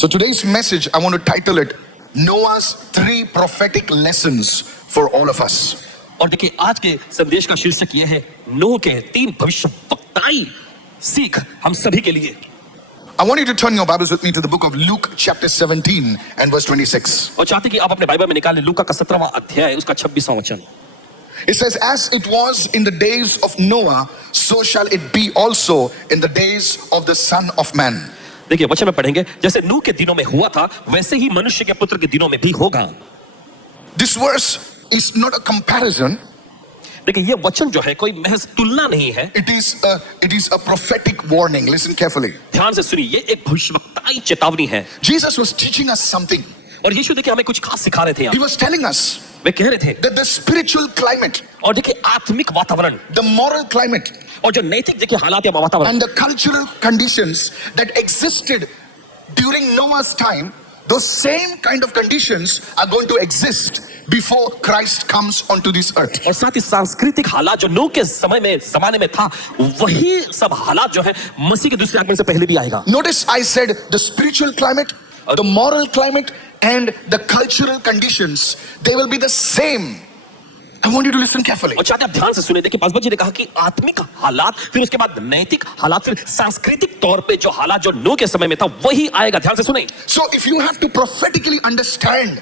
So today's message, I want to title it Noah's 3 prophetic lessons for all of us. और देखिए आज के संदेश का शीर्षक यह है नूह के 3 भविष्यवक्ताई सीख हम सभी के लिए। I want you to turn your Bibles with me to the book of Luke chapter 17 and verse 26. और चाहते कि आप अपने बाइबल में निकालें लूका का 17वां अध्याय उसका 26वां वचन। It says, as it was in the days of Noah, so shall it be also in the days of the Son of Man. देखिए वचन में पढ़ेंगे जैसे नूह के दिनों में हुआ था वैसे ही मनुष्य के पुत्र के दिनों में भी होगा। This verse is not a comparison. देखिए ये वचन जो है कोई महज तुलना नहीं है, It is a prophetic warning. Listen carefully. ध्यान से सुनिए, ये एक भविष्यवक्ताई चेतावनी है। Jesus was teaching us something. और यीशु देखिए हमें कुछ खास सिखा रहे थे। He was telling us वे कह रहे थे that the spiritual climate, और देखिए आत्मिक वातावरण the moral climate, और जो नैतिक देखिए हालात या वातावरण and the cultural conditions that existed during Noah's time, those same kind of conditions are going to exist before Christ comes onto this earth. और साथ ही सांस्कृतिक हालात जो नूह के जमाने में था वही सब हालात जो है मसीह के दूसरे आगमन से पहले भी आएगा। Notice I said the spiritual climate, the moral climate and the cultural conditions, they will be the same. I want you to listen carefully. और चाहते आप ध्यान से सुने। देखिए पासवान जी ने कहा कि आत्मिक हालात, फिर उसके बाद नैतिक हालात, फिर सांस्कृतिक तौर पे जो हालात जो नूह के समय में था वही आएगा। ध्यान से सुने। So if you have to prophetically understand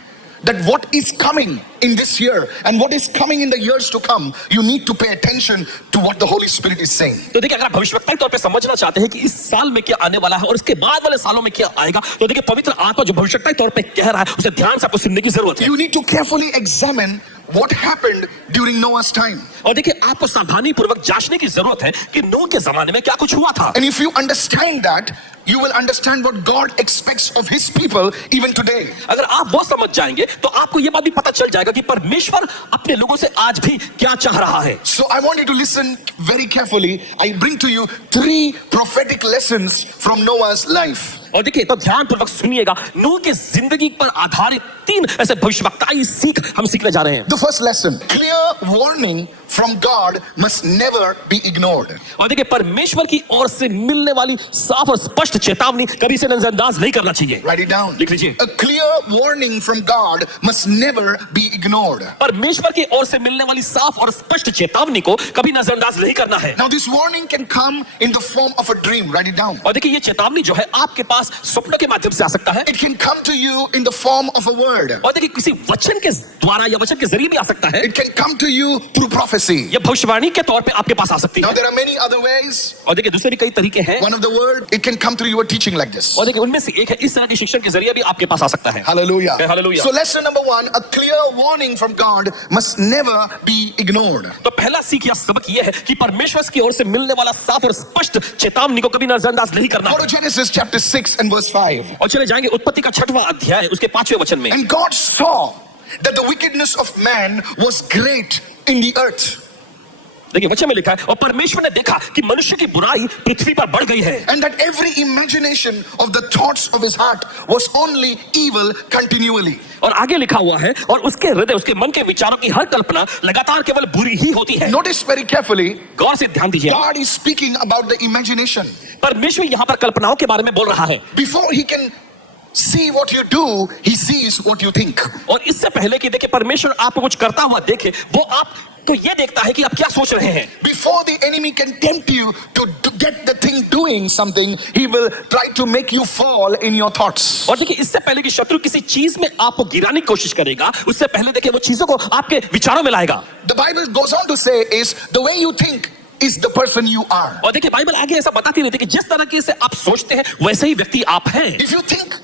that what is coming in this year and what is coming in the years to come, you need to pay attention to what the Holy Spirit is saying. तो देखिए अगर आप भविष्यवक्ताई तौर पे समझना चाहते हैं कि इस साल में क्या आने वाला है और इसके बाद वाले सालों में क्या आएगा, तो देखिए पवित्र आत्मा जो भविष्यवक्ताई तौर पे कह रहा है उसे ध्यान से आपको सुनने की जरूरत है। You need to carefully examine what happened during Noah's time. और देखिए आपको सावधानी पूर्वक जांचने की जरूरत है कि नूह के जमाने में क्या कुछ हुआ था। And if you understand that, you will understand what God expects of His people even today. अगर आप वो समझ जाएंगे तो आपको ये बात भी पता चल जाएगा कि परमेश्वर अपने लोगों से आज भी क्या चाह रहा है। So I want you to listen very carefully. I bring to you 3 prophetic lessons from Noah's life. और देखिए तो ध्यान पूर्वक सुनिएगा, नूह की जिंदगी पर आधारित 3 ऐसे भविष्यवक्ताई सीख हम सीखने जा रहे हैं। The first lesson, clear warning from God must never be ignored. और देखिए परमेश्वर की ओर से मिलने वाली साफ और स्पष्ट चेतावनी कभी से नजरअंदाज नहीं करना चाहिए। Write it down. लिख लीजिए। A clear warning from God must never be ignored. परमेश्वर की ओर से मिलने वाली साफ और स्पष्ट चेतावनी को कभी नजरअंदाज नहीं करना है। Now this warning can come in the form of a dream. Write it down. और देखिए ये चेतावनी जो है आपके पास स्वप्न के माध्यम से आ सकता है। It can come to you in the form of a word. और देखिए किसी वचन के द्वारा या वचन के जरिए भी आ सकता है। It can come to you through prophecy. ये भविष्यवाणी के तौर पे आपके पास आ सकती Now है। there are many other ways. और देखिए दूसरे भी कई तरीके हैं। One of the word, it can come through your teaching like this. और देखिए उनमें से एक है इस तरह के शिक्षण के जरिए भी आपके पास आ सकता है। Hallelujah. Hallelujah. So lesson number 1, a clear warning from God must never be ignored. तो पहला सीख या सबक यह है कि परमेश्वर की ओर से मिलने वाला साफ और स्पष्ट चेतावनी को कभी नजरअंदाज नहीं करना। Go to Genesis chapter 6 and verse 5. और चले जाएंगे उत्पत्ति का 6वां अध्याय उसके 5वें वचन में। And God saw that the wickedness of man was great in the earth. देखिए वचन में लिखा है और परमेश्वर ने देखा कि मनुष्य की बुराई पृथ्वी पर बढ़ गई है। And that every imagination of the thoughts of his heart was only evil continually. और आगे लिखा हुआ है और उसके हृदय उसके मन के विचारों की हर कल्पना लगातार केवल बुरी ही होती है। Notice very carefully, गौर से ध्यान दीजिए। God is speaking about the imagination. परमेश्वर यहाँ पर कल्पनाओं के बारे में बोल रहा है। Before he can see what you do, he sees what you think. और इससे पहले कि देखिए परमेश्वर आपको कुछ करता हुआ देखे, वो आप तो ये देखता है कि आप क्या सोच रहे हैं। Before the enemy can tempt you to get the thing doing something, he will try to make you fall in your thoughts. और देखिए इससे पहले कि शत्रु किसी चीज में आपको गिराने की कोशिश करेगा, उससे पहले देखिए वो चीजों को आपके विचारों में लाएगा। The Bible goes on to say is the way you think is the person you are. और देखिए बाइबल आगे ऐसा बताती रहती है कि जिस तरह से आप सोचते हैं वैसे ही व्यक्ति आप हैं। If you think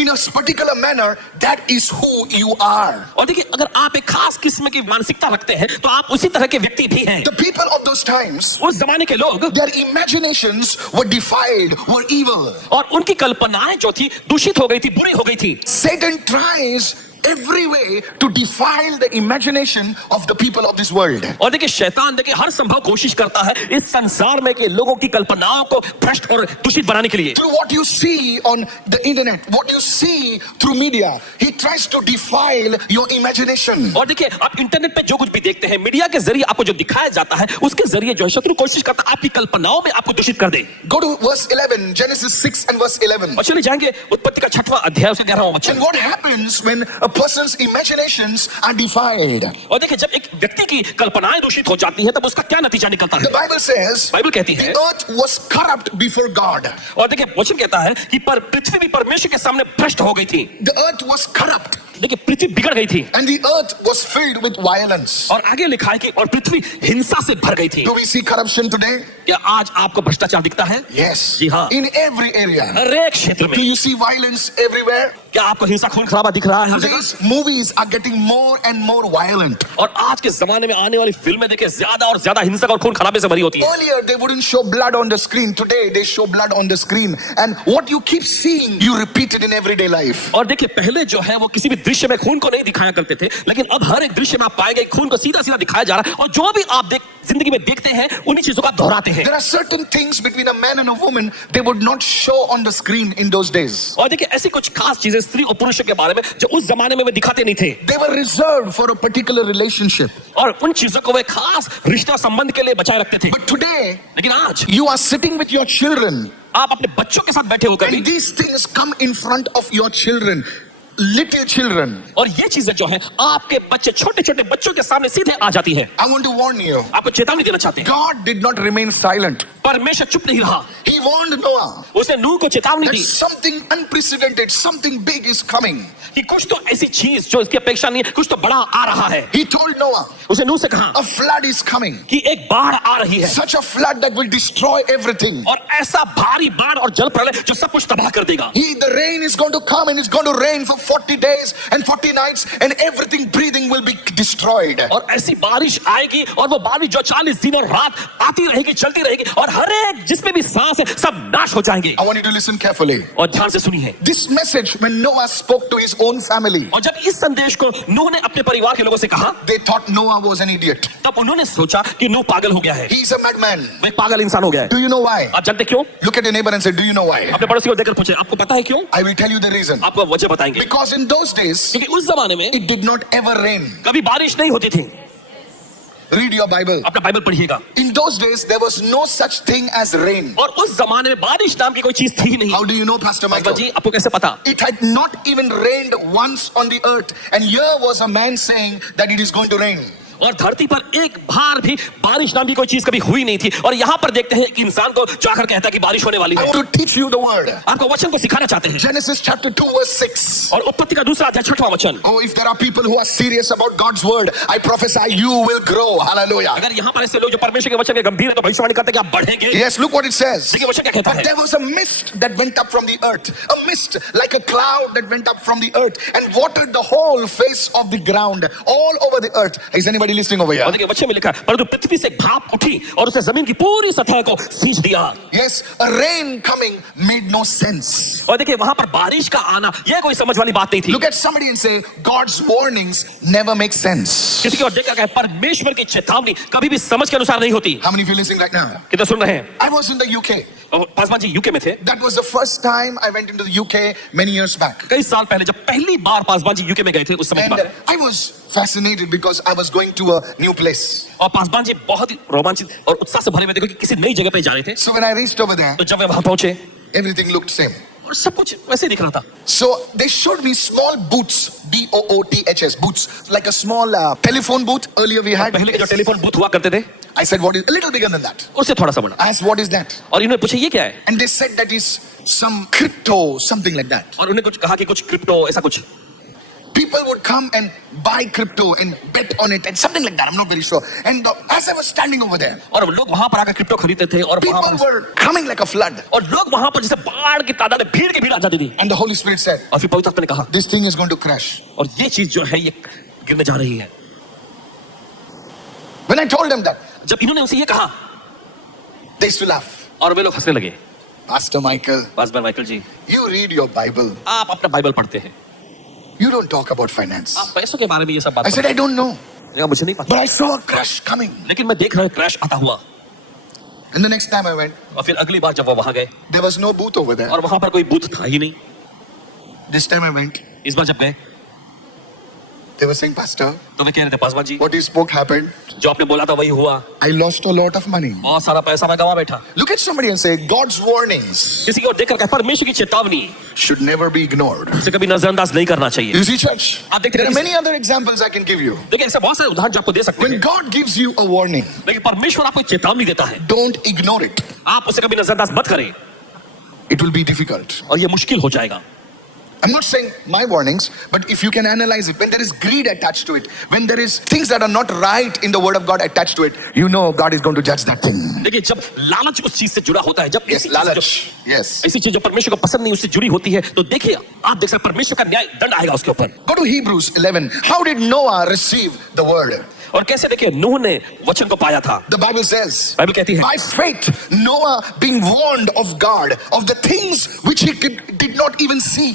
in a particular manner, that is who you are. और देखिए अगर आप एक खास किस्म की मानसिकता रखते हैं तो आप उसी तरह के व्यक्ति भी हैं। The people of those times, उस जमाने के लोग, their imaginations were defiled, were evil. और उनकी कल्पनाएं जो थी दूषित हो गई थी, बुरी हो गई थी। Satan tries every way to defile the imagination of the people of this world. और देखिए शैतान देखिए हर संभव कोशिश करता है इस संसार में के लोगों की कल्पनाओं को भ्रष्ट और दूषित बनाने के लिए. Through what you see on the internet, what you see through media, he tries to defile your imagination. और देखिए आप इंटरनेट पे जो कुछ भी देखते हैं मीडिया के जरिए आपको जो दिखाया जाता है उसके जरिए जो है शत्रु कोशिश करता है आपकी कल्पनाओं में आपको दूषित कर दे. Go to verse 11, Genesis 6 and verse 11. और चलिए जाएंगे उत्पत्ति का 6वां अध्याय उसके 11वां वचन. And what happens when a person's imaginations are defiled? और देखिए जब एक व्यक्ति की कल्पनाएं दूषित हो जाती हैं तब उसका क्या नतीजा निकलता The है. Bible says, बाइबल कहती है the earth was corrupt before God. और देखिए वचन कहता है कि पर पृथ्वी भी परमेश्वर के सामने भ्रष्ट हो गई थी. The earth was corrupt देखिए पृथ्वी बिगड़ गई थी. and the earth was filled with violence. और आगे लिखा है कि और पृथ्वी हिंसा से भर गई थी. Do we see corruption today? क्या आज आपको भ्रष्टाचार दिखता है? Yes. जी हाँ. In every area. हर एक क्षेत्र Do में. you see violence everywhere? क्या आपको हिंसा खून खराबा दिख रहा है हर जगह? Today's movies are getting more and more violent. और आज के जमाने में आने वाली फिल्में देखिए ज्यादा और ज्यादा हिंसक और खून खराबे से भरी होती है. Earlier they wouldn't show blood on the screen. Today they show blood on the screen. And what you keep seeing, you repeat it in everyday life. और देखिए पहले जो है वो किसी भी दृश्य में खून को नहीं दिखाया करते थे लेकिन अब हर एक दृश्य में आप पाएंगे खून को सीधा सीधा दिखाया जा रहा है. और जो भी आप जिंदगी में देखते हैं उन्हीं चीजों का दोहराते हैं. There are certain things between a man and a woman they would not show on the screen in those days. और देखिए ऐसी कुछ खास चीजें स्त्री और पुरुष के बारे में जो उस जमाने में वे दिखाते नहीं थे. They were reserved for a particular relationship. और उन चीजों को वे खास रिश्ता संबंध के लिए बचाए रखते थे. But today, लेकिन आज you are sitting with your children आप अपने बच्चों के साथ बैठे होकर and these things come in front of your children. Little children. और ये चीजें जो है आपके बच्चे छोटे छोटे बच्चों के सामने सीधे आ जाती है. I want to warn you. आपको चेतावनी देना चाहते हैं. God did not remain silent. परमेश्वर चुप नहीं रहा. He warned Noah उसने नूह को चेतावनी that the something unprecedented, something big is coming. कि कुछ तो ऐसी चीज जो इसकी अपेक्षा नहीं है कुछ तो बड़ा आ रहा है. He told Noah, उसने नूह से कहा a flood is coming. कि एक बाढ़ आ रही है. Such a flood that will destroy everything. और ऐसा भारी बाढ़ और जल प्रलय जो सब कुछ तबाह कर देगा. The rain is going to come and it's going to rain for 40 days and 40 nights and everything breathing will be destroyed. और ऐसी बारिश आएगी और वो बारिश जो 40 दिन और रात आती रहेगी चलती रहेगी और हर एक जिसमें भी सांस है सब नाश हो जाएंगे. I want you to listen carefully. और ध्यान से सुनिए. This message, when Noah spoke to his own family, और जब इस संदेश को नूह ने अपने परिवार के लोगों से कहा they thought Noah was an idiot. तब उन्होंने सोचा कि नूह पागल हो गया है. He is a madman. वो एक पागल इंसान हो गया है. Do you know why? आप जानते क्यों? Look at your neighbor and say, do you know why? अपने पड़ोसी को देखकर पूछे आपको पता है क्यों? I will tell you the reason. आपको वजह बताएंगे. Because in those days, क्योंकि उस जमाने में it did not ever rain. कभी बारिश नहीं होती थी. Read your Bible. अपना बाइबल पढ़िएगा. In those days, there was no such thing as rain. और उस जमाने में बारिश नाम की कोई चीज थी नहीं. How do you know, Pastor Michael? जी आपको कैसे पता? It had not even rained once on the earth. And here was a man saying that it is going to rain. और धरती पर एक बार भी बारिश नाम की कोई चीज कभी हुई नहीं थी. और यहाँ पर देखते हैं एक इंसान को जाकर कहता है कि बारिश होने वाली I है. want to teach you the word. आपको वचन को सिखाना चाहते हैं. Genesis chapter 2 verse 6. और उत्पत्ति का 2 अध्याय 6वां वचन. Oh, if there are people who are serious about God's word, I prophesy you will grow. Hallelujah. अगर यहाँ पर ऐसे लोग जो परमेश्वर के वचन के गंभीर है तो भविष्यवाणी करते हैं कि आप बढ़ेंगे. Yes, look what it says. देखिए वचन क्या कहता But है. there was a mist that went up from the earth, a mist like a cloud that went up from the earth and watered the whole face of the ground all over the earth. Is anybody listening over here? और देखिए वचन में लिखा है परंतु पृथ्वी से भाप उठी और उसने जमीन की पूरी सतह को सींच दिया. Yes, a rain coming made no sense. और देखिए वहां पर बारिश का आना यह कोई समझ वाली बात नहीं थी. Look at somebody and say, God's warnings never make sense. किसी की ओर देखकर कहे परमेश्वर की चेतावनी कभी भी समझ के अनुसार नहीं होती. How many of you listening right now? कितना सुन रहे हैं? I was in the UK. और पासवान जी यूके में थे. That was the first time I went into the UK many years back. कई साल पहले जब पहली बार पासवान जी यूके में गए थे उस समय की And बात. I was fascinated because I was going to a new place. और पासवान जी बहुत ही रोमांचित और उत्साह से भरे हुए थे क्योंकि किसी नई जगह पे जा रहे थे. So when I reached over there, तो जब वे वहां पहुंचे everything looked same. और सब कुछ वैसे ही दिख रहा था. So they showed me small booths, B-O-O-T-H-S, booths, like a small telephone booth. Earlier we had. पहले के जो टेलीफोन बूथ हुआ करते थे I said, what is a little bigger than that? उससे थोड़ा सा बड़ा. I asked, what is that? और इन्होंने पूछा ये क्या है. And they said that is some crypto, something like that. और उन्होंने कुछ कहा कि कुछ क्रिप्टो ऐसा कुछ. People would come and buy crypto and bet on it and something like that. I'm not very sure. And as I was standing over there, और लोग वहां पर आकर क्रिप्टो खरीदते थे और वहां people पर were coming like a flood. और लोग वहां पर जैसे बाढ़ की तादाद में भीड़ की भीड़ आ जाती थी. And the Holy Spirit said, और फिर पवित्र आत्मा ने कहा this thing is going to crash. और ये चीज जो है ये गिरने जा रही है. When I told them that, जब इन्होंने उनसे ये कहा they used to laugh. और वे लोग हंसने लगे. Pastor Michael, Paswan Michael ji you read your Bible. आप अपना बाइबल पढ़ते हैं. You You don't talk about finance. आप पैसों के बारे में ये सब बात I said, I don't know. करें मुझे नहीं पता, But I saw a crash coming. लेकिन मैं देख रहा हूँ क्रैश आता हुआ। And the next time I went, और फिर अगली बार जब वो वहां गए there was no booth over there. और वहां पर कोई बूथ था ही नहीं। This time I went, इस बार जब गए they were saying, Pastor, तो वे कह रहे थे Paswan ji what you spoke happened. जो आपने बोला था वही हुआ, I lost a lot of money. बहुत सारा पैसा मैं गवा बैठा। Look at somebody and say, God's warnings किसी को देखकर कहे परमेश्वर की चेतावनी should never be ignored. उसे कभी नजरअंदाज नहीं करना चाहिए। You see, church, आप देखते there are हैं many other examples I can give you. देखिए ऐसे बहुत सारे उदाहरण जो आपको दे सकते When हैं, God gives you a warning, लेकिन परमेश्वर आपको चेतावनी देता है, don't ignore it. आप उसे कभी नजरअंदाज मत करें It will be difficult. और ये मुश्किल हो जाएगा। I'm not saying my warnings, but if you can analyze it, when there is greed attached to it, when there is things that are not right in the word of God attached to it, you know God is going to judge that thing. देखिए जब लालच उस चीज से जुड़ा होता है, जब Yes, lalach. Yes. ऐसी चीज जो परमेश्वर को पसंद नहीं उससे जुड़ी होती है, तो देखिए आप देख सकते हैं परमेश्वर का न्याय दंड आएगा उसके ऊपर। Go to Hebrews 11. How did Noah receive the word? और कैसे देखिए नूह ने वचन को पाया था। The Bible says, बाइबल कहती है by faith, Noah being warned of God of the things which he did not even see.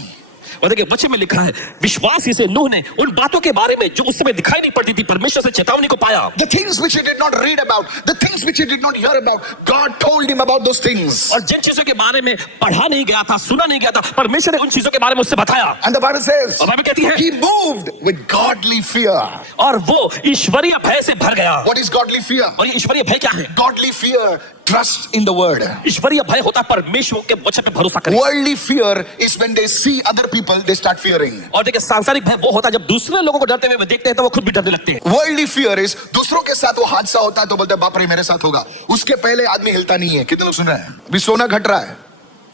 और देखिए वचन में लिखा है विश्वास ही से नूह ने उन बातों के बारे में जो उस समय दिखाई नहीं पड़ती थी परमेश्वर से चेतावनी को पाया। The things which he did not read about, the things which he did not hear about, God told him about those things. और जिन चीजों के बारे में पढ़ा नहीं गया था, सुना नहीं गया था, परमेश्वर ने उन चीजों के बारे में उससे बताया। And the Bible says, और बाइबल कहती है he moved with godly fear. और वो ईश्वरीय भय से भर गया। What is godly fear? और ये ईश्वरीय भय क्या है? Godly fear, trust in the word. ईश्वरीय भय होता है परमेश्वर के वचन पे भरोसा करना। Worldly fear is when they see other people, they start fearing. और देखिए सांसारिक भय वो होता है जब दूसरे लोगों को डरते हुए वे देखते हैं तो वो खुद भी डरने लगते हैं। Worldly fear is दूसरों के साथ वो हादसा होता है तो बोलते हैं बाप रे मेरे साथ होगा, उसके पहले आदमी हिलता नहीं है। कितने लोग सुन रहे हैं? अभी सोना घट रहा है,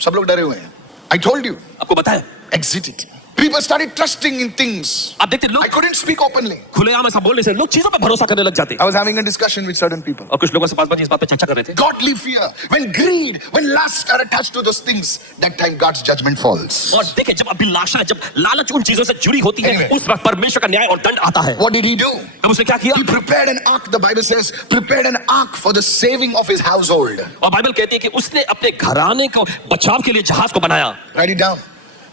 सब लोग डरे हुए हैं। I told you, आपको बताया exit it. People started trusting in things. आप देखते हैं I लोग couldn't speak openly. खुलेआम ऐसा बोलने से लोग चीजों पे भरोसा करने लग जाते हैं। I was having a discussion with certain people. और कुछ लोगों से पास इस बात पे चर्चा कर रहे थे। Godly fear, when greed, when lust are attached to those things, that time God's judgment falls. और देखिए जब अभिलाषा, जब लालच उन चीजों से जुड़ी होती है, Anyway. उस वक्त परमेश्वर का न्याय और दंड आता है। What did he do? अब उसने क्या किया? He prepared an ark, the Bible says, prepared an ark for the saving of his household. और बाइबल कहती है कि उसने अपने घराने को बचाव के लिए जहाज को बनाया। Write it down.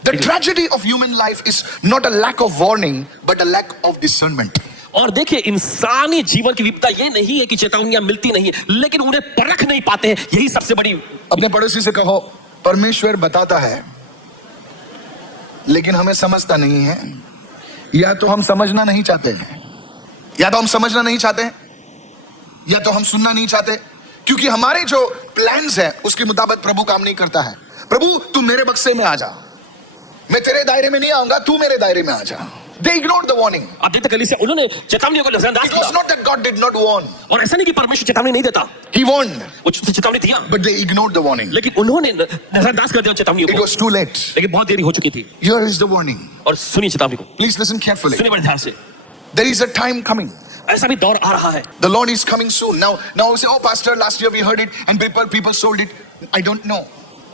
The tragedy of human life is not a lack of warning, but a lack of discernment. और देखिए इंसानी जीवन की विपदा ये नहीं है कि चेतावनियां मिलती नहीं है, लेकिन उन्हें परख नहीं पाते हैं, यही सबसे बड़ी। अपने पड़ोसी से कहो, परमेश्वर बताता है लेकिन हमें समझता नहीं है, या तो हम समझना नहीं चाहते हैं, या तो हम समझना नहीं चाहते हैं, या तो हम सुनना नहीं चाहते, क्योंकि हमारे जो प्लान्स हैं उसके मुताबिक प्रभु काम नहीं करता है। प्रभु तू मेरे बक्से में आ जा, मैं तेरे दायरे में नहीं आऊंगा, तू मेरे दायरे में आ जा। They ignored the warning. आप देखते कलीसिया उन्होंने चेतावनियों को नजरअंदाज It was किया। not that God did not warn. और ऐसा नहीं कि परमेश्वर चेतावनी नहीं देता, He warned, वो चेतावनी दिया, but they ignored the warning. लेकिन उन्होंने नजरअंदाज कर दिया चेतावनियों It को। was too late. लेकिन बहुत देरी हो चुकी थी। Here is the warning. और सुनिए चेतावनी को, Please listen carefully. सुनिए बड़े ध्यान से। There is a time coming. ऐसा भी दौर आ रहा है। The Lord is coming soon. Now we say, oh pastor, last year we heard it and people sold it. I don't know.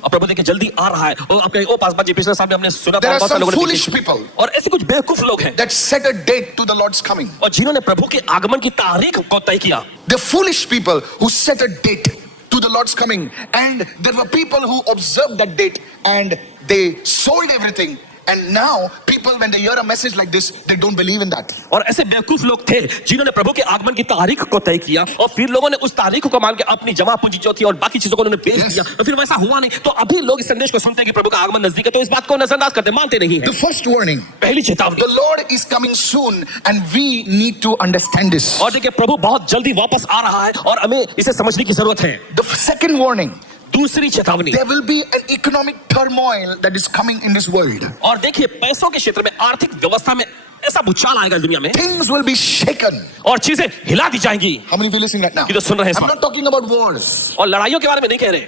और प्रभु देखिए जल्दी आ रहा है। और आपके ओ पासवान जी पिछले साल में हमने सुना There था, are बहुत सारे some लोगों ने foolish पीछे- people और ऐसे कुछ बेवकूफ लोग हैं that set a date to the Lord's coming. और जिन्होंने प्रभु के आगमन की तारीख को तय किया। The foolish people who set a date to the Lord's coming, and there were people who observed that date and they sold everything. And now people, when they hear a message like this, they don't believe in that. और ऐसे बेवकूफ लोग थे जिन्होंने प्रभु के आगमन की तारीख को तय किया और फिर लोगों ने उस तारीख को मान के अपनी जमा पूंजी जो थी और बाकी चीजों को उन्होंने बेच Yes. दिया और फिर वैसा हुआ नहीं। तो अभी लोग इस संदेश को सुनते हैं कि प्रभु का आगमन नजदीक है, तो इस बात को नजरअंदाज करते, मानते नहीं है। The first warning, पहली चेतावनी, the Lord is coming soon and we need to understand this. और देखिए प्रभु बहुत जल्दी वापस आ रहा है और हमें इसे समझने की जरूरत है। The second warning, दूसरी चेतावनी, there will be an economic turmoil that is coming in this world. और देखिए पैसों के क्षेत्र में, आर्थिक व्यवस्था में ऐसा भूचाल आएगा दुनिया में Things will be shaken. और चीजें हिला दी जाएंगी। How many of you listening right now? ये तो सुन रहे हैं इस I'm बात। not talking about wars. और लड़ाइयों के बारे में नहीं कह रहे,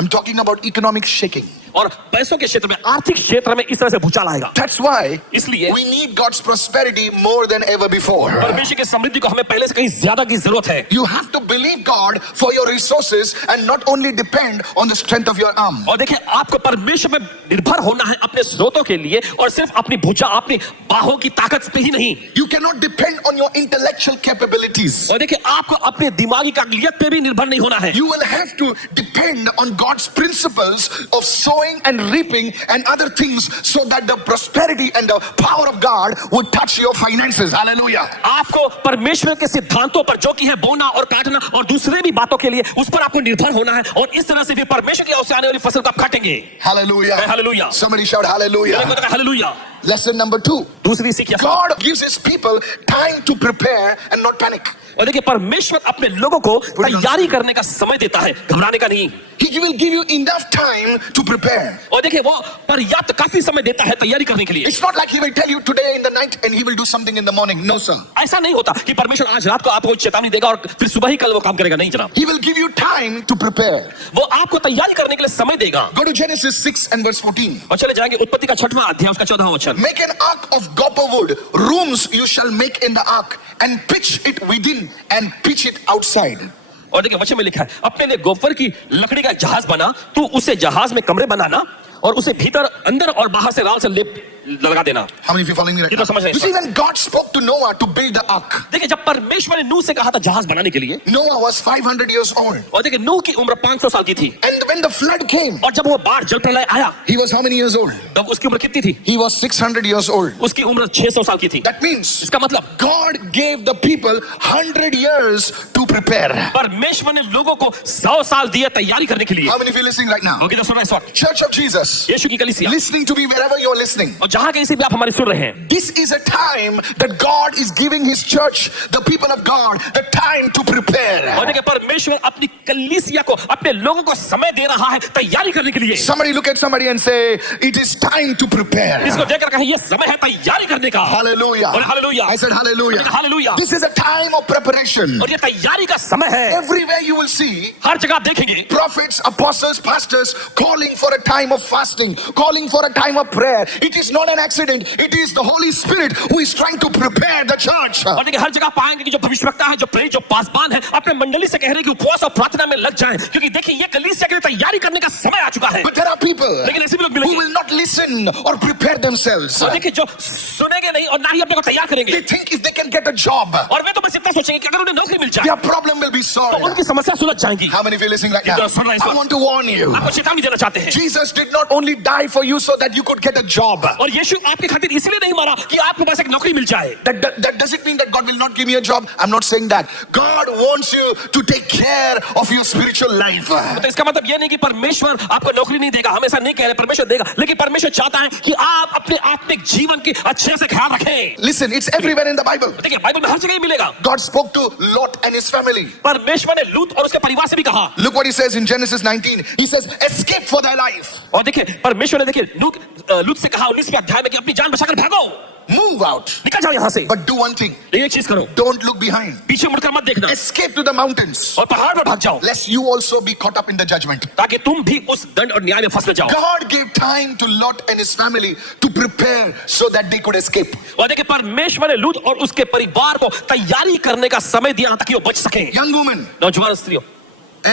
I'm talking about economic shaking. और पैसों के क्षेत्र में, आर्थिक क्षेत्र में इस तरह से भूचाल आएगा। That's why इसलिए we need God's prosperity more than ever before. परमेश्वर की समृद्धि को हमें पहले से कहीं ज्यादा की जरूरत है। You have to believe God for your resources and not only depend on the strength of your arm. और देखिए आपको परमेश्वर में निर्भर होना है अपने स्रोतों के लिए और सिर्फ अपनी भुजा, अपनी बाहों की ताकत पे ही नहीं। You cannot depend on your intellectual capabilities. और देखिए आपको अपने दिमागी काबिलियत पे भी निर्भर नहीं होना है। You will have to depend on God's principles of soul sowing and reaping and other things so that the prosperity and the power of God would touch your finances. Hallelujah. आपको परमेश्वर के सिद्धांतों पर जो कि है बोना और काटना और दूसरे भी बातों के लिए उस पर आपको निर्भर होना है और इस तरह से भी परमेश्वर की ओर से आने वाली फसल को आप काटेंगे. Hallelujah. Hallelujah. Somebody shout hallelujah. Hallelujah. Lesson number 2. दूसरी सीख यह God gives his people time to prepare and not panic. और देखिए परमेश्वर अपने लोगों को तैयारी करने का समय देता है, घबराने का नहीं. He will give you enough time to prepare. और देखिए वो पर्याप्त काफी समय देता है तैयारी करने के लिए. It's not like he will tell you today in the night and he will do something in the morning. No, sir. ऐसा नहीं होता कि परमेश्वर आज रात को आपको चेतावनी देगा और फिर सुबह ही कल वो काम करेगा. नहीं जनाब, He will give you time to prepare. वो आपको तैयारी करने के लिए समय देगा. Go to Genesis 6 and verse 14. और चले जाएंगे उत्पत्ति का 6वां अध्याय उसका 14वां वचन. Make an ark of copper wood. Rooms you shall make in the ark and pitch it within and pitch it outside. और देखिए वचन में लिखा है अपने लिए गोबर की लकड़ी का जहाज बना, तू उसे जहाज में कमरे बनाना और उसे भीतर अंदर और बाहर से राल से लेप लगा देना. How many of you following me right कितना now? समझ रहे हैं? You see, when God spoke to Noah to build the ark, देखिए जब परमेश्वर ने नूह से कहा था जहाज बनाने के लिए, Noah was 500 years old. और देखिए नूह की उम्र 500 साल की थी. And when the flood came, और जब वो बाढ़ जल प्रलय आया he was how many years old? तब उसकी उम्र कितनी थी? He was 600 years old. उसकी उम्र 600 साल की थी. That means इसका मतलब God gave the people 100 years to prepare. परमेश्वर ने लोगों को 100 साल दिए तैयारी करने के लिए. How many of you listening right now? वो कितना सुन रहे हैं इस वक्त? Church of Jesus, यीशु की कलीसिया, listening to me wherever you're listening. और जहां कहीं से भी आप हमारी सुन रहे हैं, This is a time that God is giving his church, the people of God, the time to और prepare. देखिए परमेश्वर अपनी कलीसिया को, अपने लोगों को समय दे रहा है तैयारी करने के लिए. Somebody look at somebody and say, it is time to prepare. इसको देखकर कहें ये समय है तैयारी करने का. Hallelujah. और hallelujah. I said hallelujah. Hallelujah. This is a time of preparation. और ये तैयारी का समय है. Everywhere you will see हर जगह आप देखेंगे prophets, apostles, pastors calling for a time of fasting, calling for a time of prayer. It is not an accident. It is the Holy Spirit who is trying to prepare the church. और देखिए हर जगह पाएंगे कि जो भविष्यवक्ता है, जो प्रेरित, जो पासवान है, अपने मंडली से कह रहे हैं कि उपवास और प्रार्थना में लग जाएं, क्योंकि देखिए ये कलीसिया के लिए तैयारी करने का समय आ चुका है. But there are people लेकिन ऐसे भी लोग who मिलेंगे will not listen or prepare themselves. और देखिए जो सुनेंगे नहीं और ना ही अपने को तैयार करेंगे. They think if they can get a job, और वे तो बस इतना सोचेंगे कि अगर उन्हें नौकरी मिल जाए their problem will be तो solved. उनकी समस्या सुलझ जाएंगी. How many of you listening right now? I want to warn you. आपको चेतावनी देना चाहते हैं. Jesus did not only die for you so that you could get a job. और यीशु आपके खातिर इसलिए नहीं मरा कि आपके पास एक नौकरी मिल जाए. That doesn't mean that God will not give you a job. I'm not saying that. God wants you to take care of your spiritual life. तो इसका मतलब ये नहीं कि परमेश्वर आपको नौकरी नहीं देगा, हमेशा नहीं कह रहे परमेश्वर देगा, लेकिन परमेश्वर चाहता है कि आप अपने आत्मिक जीवन की अच्छे से ख्याल रखें. Listen, it's everywhere in the Bible. देखिए बाइबल में हर जगह ही मिलेगा. God spoke to Lot and his family. परमेश्वर ने लूत और उसके परिवार से भी कहा. Look what he says in Genesis 19. He says, escape for thy life. और देखिए परमेश्वर ने देखिए लूत से कहा 19वें अध्याय में कि अपनी जान बचाकर भागो, Move out. निकल जाओ यहाँ से. But do one thing. लेकिन एक चीज करो, Don't look behind. पीछे मुड़कर मत देखना Escape to the mountains. और पहाड़ पर भाग जाओ, Lest you also be caught up in the judgment. ताकि तुम भी उस दंड और न्याय में फंस न जाओ. God gave time to Lot and his family to prepare so that they could escape. और देखिए परमेश्वर ने लूत और उसके परिवार को तैयारी करने का समय दिया ताकि वो बच सके. Young woman, नौजवान स्त्रियों,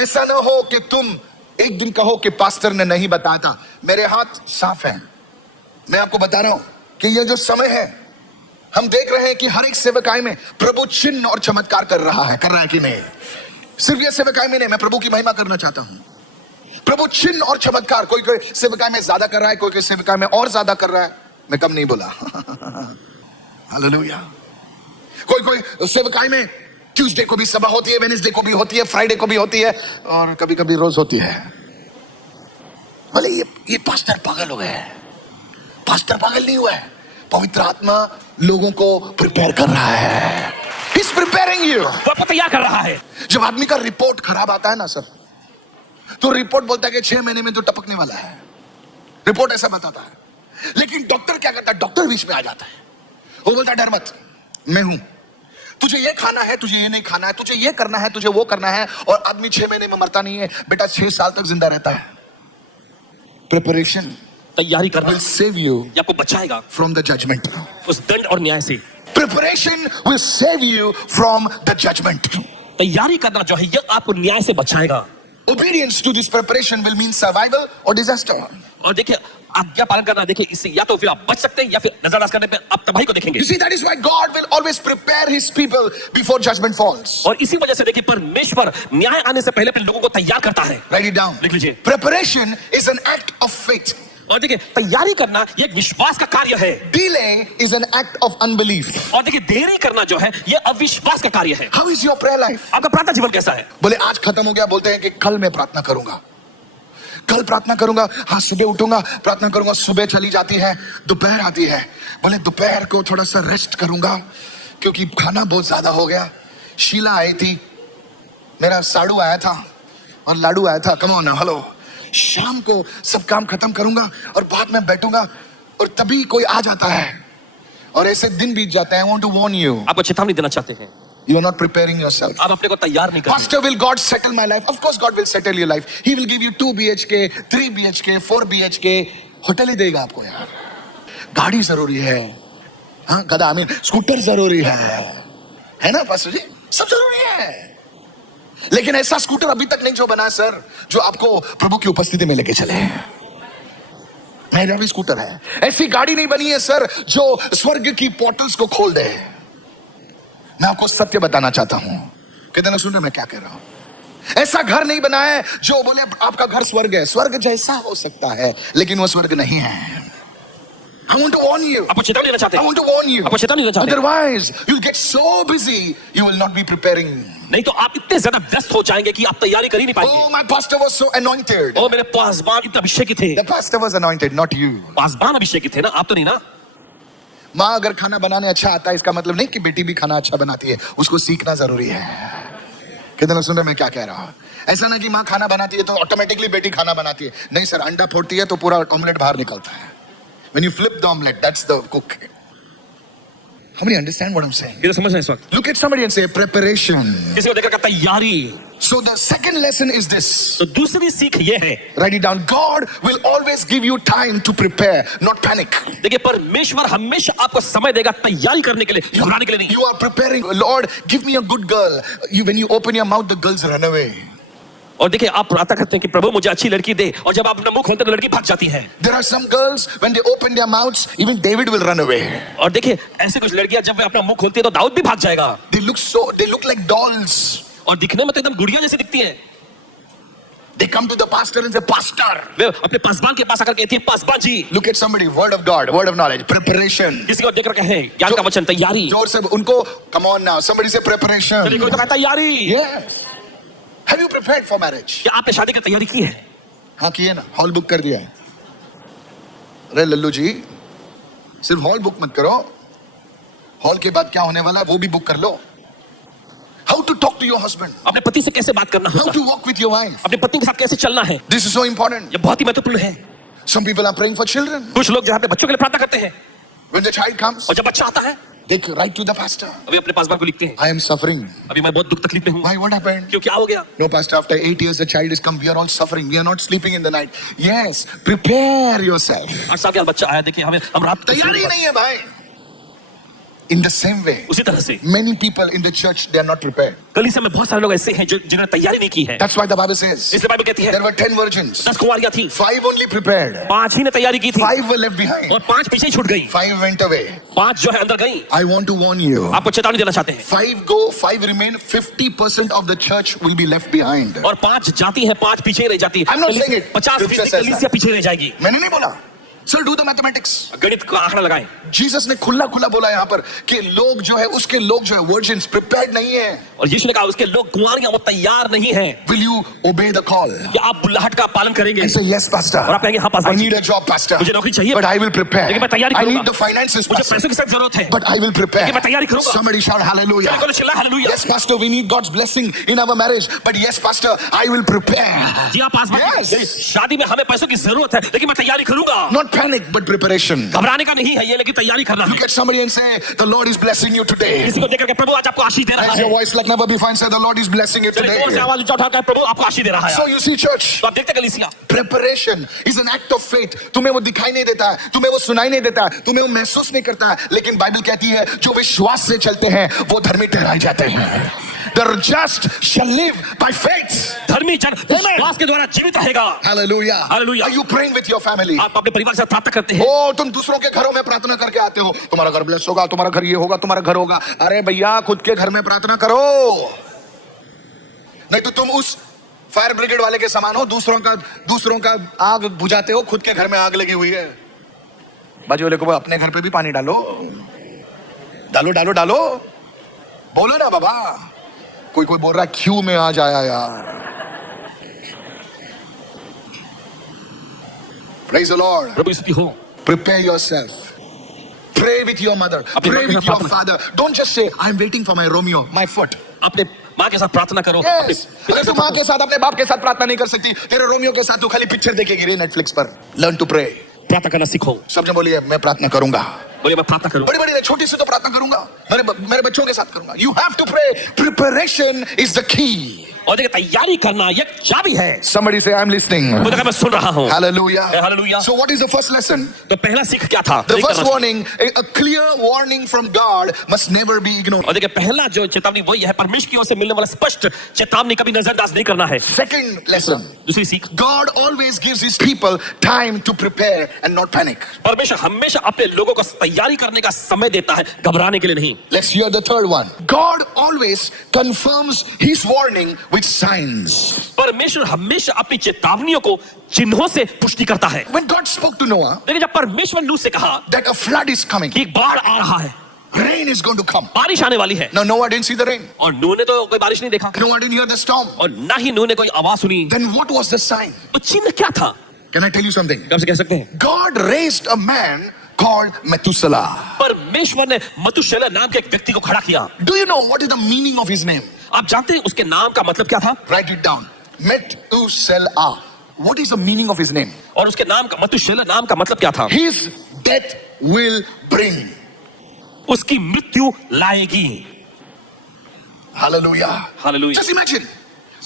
ऐसा ना हो कि तुम एक दिन कहो कि पास्टर ने नहीं बताया था. मेरे हाथ साफ हैं. मैं आपको बता रहा हूं कि ये जो समय है, हम देख रहे हैं कि हर एक सेवकाई में प्रभु चिन्ह और चमत्कार कर रहा है कि नहीं? सिर्फ ये सेवकाई में नहीं, मैं प्रभु की महिमा करना चाहता हूं. प्रभु चिन्ह और चमत्कार, कोई कोई सेवकाई में ज्यादा कर रहा है, कोई कोई सेवकाई में और ज्यादा कर रहा है. मैं कम नहीं बोला. हालेलुया. कोई कोई सेवकाई में ट्यूसडे को भी सभा होती है, वेडनेसडे को भी होती है, फ्राइडे को भी होती है और कभी कभी रोज होती है. बोले ये पास्टर पागल हो गए हैं. पास्टर पागल नहीं हुआ है, पवित्र आत्मा लोगों को प्रिपेयर कर रहा है. He's preparing you. वो आपको तैयार कर रहा है. जब आदमी का रिपोर्ट खराब आता है ना सर, तो रिपोर्ट बोलता है कि 6 महीने में तो टपकने वाला है. रिपोर्ट ऐसा बताता है. लेकिन डॉक्टर क्या करता है? डॉक्टर बीच में आ जाता है. वो बोलता है डर मत, मैं हूं. तुझे ये खाना है, तुझे ये नहीं खाना है, तुझे ये करना है, तुझे वो करना है. और आदमी 6 महीने में मरता नहीं है बेटा, 6 साल तक जिंदा रहता है. प्रिपरेशन तैयारी करना will save you ये आपको बचाएगा from the judgment. उस दंड और न्याय से. Preparation will save you from the judgment. तैयारी करना जो है ये आपको न्याय से बचाएगा. Obedience to this preparation will mean survival or disaster. और देखिए आज्ञा पालन करना, देखिए इससे या तो फिर आप बच सकते हैं या फिर नजरअंदाज करने पे आप तबाही को देखेंगे। You see, that is why God will always prepare His people before judgment falls. और इसी वजह से देखिए परमेश्वर न्याय आने से पहले लोगों को तैयार करता है। Write it down. लिख लीजिए। Preparation is an act of faith. और देखिए तैयारी करना ये एक विश्वास का कार्य है। Delay is an act of unbelief. और देखिए देरी करना जो है ये अविश्वास का कार्य है। How is your prayer life? आपका प्रार्थना जीवन कैसा है? बोले आज खत्म हो गया, बोलते हैं कि कल मैं प्रार्थना करूंगा, कल प्रार्थना करूंगा, हाँ सुबह उठूंगा प्रार्थना करूंगा, सुबह चली जाती है, दोपहर आती है, बोले दोपहर को थोड़ा सा रेस्ट करूंगा क्योंकि खाना बहुत ज्यादा हो गया, शीला आई थी, मेरा साड़ू आया था और लाडू आया था, कम ऑन हेलो, शाम को सब काम खत्म करूंगा और बाद में बैठूंगा और तभी कोई आ जाता है और ऐसे दिन बीत जाते हैं। I want to warn you. आपको चेतावनी देना चाहते हैं, You are not preparing yourself. आप अपने को तैयार नहीं कर रहे। Pastor, will God settle my life? Of course God will settle your life. He will give you 2 BHK, 3 BHK, 4 BHK. Hotel ही देगा आपको यार। गाड़ी जरूरी है, हाँ गधा, स्कूटर जरूरी है ना पास्टर जी, सब जरूरी है। लेकिन ऐसा स्कूटर अभी तक नहीं जो बना सर, जो आपको प्रभु की उपस्थिति में लेके चले। मेरा भी स्कूटर है। ऐसी गाड़ी नहीं बनी है सर जो स्वर्ग की पोर्टल्स को खोल दे। मैं आपको सत्य बताना चाहता हूं, कितने लोग सुन रहे मैं क्या कह रहा हूं। ऐसा घर नहीं बना है जो बोले आपका घर स्वर्ग है। स्वर्ग जैसा हो सकता है लेकिन वो स्वर्ग नहीं है। I want to warn you. आपको चेतावनी देना चाहते I हैं, want to warn you. आपको चेतावनी देना चाहते हैं। Otherwise, you'll get so busy, you will not be preparing. नहीं तो आप इतने ज्यादा व्यस्त हो जाएंगे कि आप तैयारी कर ही नहीं पाएंगे। Oh, my pastor was so anointed. ओ मेरे पासबान इतने अभिषेक थे। The pastor was anointed, not you. पासबान अभिषेक थे ना, आप तो नहीं ना। माँ अगर खाना बनाने अच्छा आता है इसका मतलब नहीं कि बेटी भी खाना अच्छा बनाती है, उसको सीखना जरूरी है। कितने लोग सुन रहे मैं क्या कह रहा हूँ। ऐसा ना कि माँ खाना बनाती है तो ऑटोमेटिकली बेटी खाना बनाती है, नहीं सर, अंडा फोड़ती है तो पूरा ऑमलेट बाहर निकलता है। When you flip the omelette, that's the cook. How many understand what I'm saying? ये तो समझना है इस वक्त। Look at somebody and say preparation. किसी को देखकर का तैयारी। So the second lesson is this. तो दूसरी सीख ये है, Write it down. God will always give you time to prepare, not panic. देखिए परमेश्वर हमेशा आपको समय देगा तैयारी करने के लिए, घबराने के लिए नहीं। You are preparing. Lord, give me a good girl. When you open your mouth, the girls run away. और देखिए आप प्रार्थना करते हैं कि प्रभु मुझे अच्छी लड़की दे, और जब आप अपना मुंह खोलते हैं तो लड़की भाग जाती है। There are some girls when they open their mouths, even David will run away. और देखिए ऐसे कुछ लड़कियां जब वे अपना मुंह खोलती है तो दाऊद भी भाग जाएगा। They look like dolls. और दिखने में तो एकदम गुड़िया जैसी दिखती है। They come to the pastor and say, Pastor. वे अपने पासबान के पास आकर कहती है, पासबान जी। Look at somebody. Word of God, word of knowledge, preparation. किसी को देखकर कहे ज्ञान का वचन, तैयारी। जोर से उनको, come on now. Somebody say preparation. चलिए कोई तो कहता तैयारी। Yes. Have you prepared for marriage? क्या आपने शादी की तैयारी की है? हाँ की है ना, हॉल बुक कर दिया है। अरे लल्लू जी, सिर्फ हॉल बुक मत करो, हॉल के बाद क्या होने वाला है वो भी बुक कर लो। How to talk to your husband? अपने पति से कैसे बात करना How होगा? to walk with your wife? अपने पत्नी के साथ कैसे चलना है? This is so important. ये बहुत ही महत्वपूर्ण है। Some people are praying for children. कुछ लोग जहाँ पे बच्चों के लिए प्रार्थना करते हैं, When the child comes, और जब बच्चा आता है they write to the pastor. अभी अपने पासबान को लिखते हैं, I am suffering. अभी मैं बहुत दुख तकलीफ में हूँ। Why? What happened? क्यों, क्या हो गया? No, pastor. After 8 years, the child is come. We are all suffering. We are not sleeping in the night. Yes, prepare yourself. 8 साल के बाद बच्चा आया, देखिए हम रात को तैयारी नहीं है भाई. In the same way, उसी तरह से many people in the church, they are not prepared. कलीसिया में बहुत सारे लोग ऐसे हैं जो जिन्होंने तैयारी नहीं की है। That's why the Bible says इसलिए बाइबल कहती है there were 10 virgins. 10 कुंवारियां थी, 5 only prepared. 5 ही ने तैयारी की थी 5 were left behind. और 5 पीछे ही छूट गई। 5 went away. 5 जो है अंदर गई। I want to warn you. आपको चेतावनी देना चाहते हैं। 5 go, 5 remain. 50% of the church will be left behind. और 5 जाती है, 5 पीछे ही रह जाती है। I'm not saying it. 50% कलीसिया पीछे रह जाएगी। मैंने नहीं बोला. Sir, do the mathematics. गणित का आंकड़ा लगाएं। जीसस ने खुला खुला बोला यहाँ पर कि लोग जो है, उसके लोग जो है वर्जिन्स प्रिपेयर्ड नहीं है। और यीशु ने कहा उसके लोग कुंवारियां वो तैयार नहीं हैं। Will you obey the call? क्या आप बुलाहट का पालन करेंगे? I say yes, pastor. और आप कहेंगे हाँ I Paswan ji, need a job, pastor. मुझे नौकरी चाहिए, But I will prepare. लेकिन मैं तैयारी I करूंगा। need the finances, मुझे pastor. पैसों की सख्त जरूरत है, But I will prepare. लेकिन मैं तैयारी करूंगा। Somebody shout hallelujah. चलिए, चिल्ला hallelujah. Yes, pastor, we need God's blessing in our marriage. But yes, pastor, I will prepare. जी हाँ पासवान जी, Yes. शादी में हमें पैसों की जरूरत है, लेकिन मैं तैयारी करूंगा। Not panic, but preparation. घबराने का नहीं है ये, लेकिन तैयारी करना है। Look at somebody and say, the Lord is blessing you today. किसी को देखकर के प्रभु आज आपको आशीष दे रहा Raise है। your voice like never before and say, the Lord is blessing you चलिए जोर से today. आवाज ऊंचा उठाकर प्रभु आपको आशीष दे रहा है। So you see, church, तो आप देखते हैं कलीसिया, preparation is an act of faith. तुम्हें वो दिखाई नहीं देता है, तुम्हें वो सुनाई नहीं देता है, तुम्हें वो महसूस नहीं करता है, लेकिन बाइबल कहती है जो विश्वास से चलते हैं वो धर्मी ठहराए जाते हैं। The just shall live by faith. धर्मी जन विश्वास के द्वारा जीवित रहेगा। Hallelujah. Hallelujah. Are you praying with your family? आप अपने परिवार के साथ प्रार्थना करते हैं। ओ तुम दूसरों के घरों में प्रार्थना करके आते हो, तुम्हारा घर ब्लेस होगा, तुम्हारा घर ये होगा, तुम्हारा घर होगा। अरे भैया खुद के घर में प्रार्थना करो, नहीं तो तुम उस फायर ब्रिगेड वाले के समान हो, दूसरों का आग बुझाते हो, खुद के घर में आग लगी हुई है। बाजू वाले को बोलो, अपने घर पे भी पानी डालो, डालो डालो डालो, बोलो ना बाबा। कोई बोल रहा है क्यों में आ जाया यार। Praise the Lord. प्रभु स्तुति हो। Prepare yourself. Pray with your mother. Pray with your father. Don't just say, I'm waiting for my Romeo, my foot. अपने माँ के साथ प्रार्थना करो। Yes. अगर तू माँ के साथ अपने बाप के साथ प्रार्थना नहीं कर सकती, तेरे रोमियो के साथ तू खाली पिक्चर देखेगी रे नेटफ्लिक्स पर। Learn to pray. प्रार्थना करना सीखो। सबने बोलिए मैं प्रार्थना करूंगा। बोलिए मैं प्रार्थना करूंगा। बड़ी बड़ी छोटी सी तो प्रार्थना करूंगा, मेरे बच्चों के साथ करूंगा। You have to pray. Preparation is the key. और देखिए तैयारी करना एक चाबी है। Somebody say I'm listening. मुझे कहा मैं सुन रहा हूँ। Hallelujah. Hallelujah. So what is the first lesson? तो पहला सीख क्या था? The first warning, a clear warning from God must never be ignored. और देखिए पहला जो चेतावनी वही है, परमेश्वर की ओर से मिलने वाला स्पष्ट चेतावनी कभी नजरअंदाज नहीं करना है। Second lesson, दूसरी सीख, God always gives his people time to prepare and not panic. परमेश्वर हमेशा अपने लोगों को तैयारी करने का समय देता है, घबराने के लिए नहीं। Let's hear the third one. God always confirms his warning with signs. परमेश्वर हमेशा अपनी चेतावनियों को चिन्हों से पुष्टि करता है। When God spoke to Noah लेकिन जब परमेश्वर नूह से कहा that a flood is coming, कि बाढ़ आ रहा है, rain is going to come. बारिश आने वाली है, Now Noah didn't see the rain. और नूह ने तो कोई बारिश नहीं देखा, Noah didn't hear the storm. और ना ही नूह ने कोई आवाज सुनी। Then what was the sign? तो चिन्ह क्या था? Can I tell you something? आपसे कह सकते हैं, God raised a man called Methuselah. परमेश्वर ने मतुशेलह नाम के एक व्यक्ति को खड़ा किया। Do you know what is the meaning of his name? आप जानते हैं उसके नाम का मतलब क्या था? Write it down. Methuselah. What is the meaning of his name? और उसके नाम का मतुशेलह नाम का मतलब क्या था? His death will bring. उसकी मृत्यु लाएगी। Hallelujah. Hallelujah. Just imagine.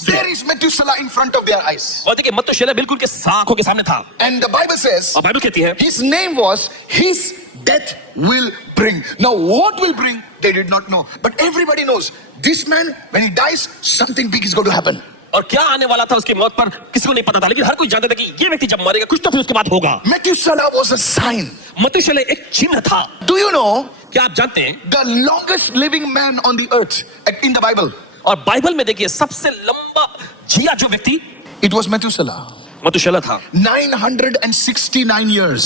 There is Methuselah in front of their eyes. और देखिए मतुशेलह बिल्कुल के आंखों के सामने था। And the Bible says और बाइबल कहती है his name was his death will bring. Now what will bring? They did not know. But everybody knows. This man, when he dies, something big is going to happen. और क्या आने वाला था उसकी मौत पर किसी को नहीं पता था, लेकिन हर कोई जानता था कि ये व्यक्ति जब मरेगा कुछ तो फिर उसके बाद होगा। Methuselah was a sign. मतुशेलह एक चिन्ह था। Do you know क्या आप जानते हैं the longest living man on the earth in the Bible? और बाइबल में देखिए सबसे लंबा जिया जो व्यक्ति, It was Methuselah. मतुशेलह था। 969 years.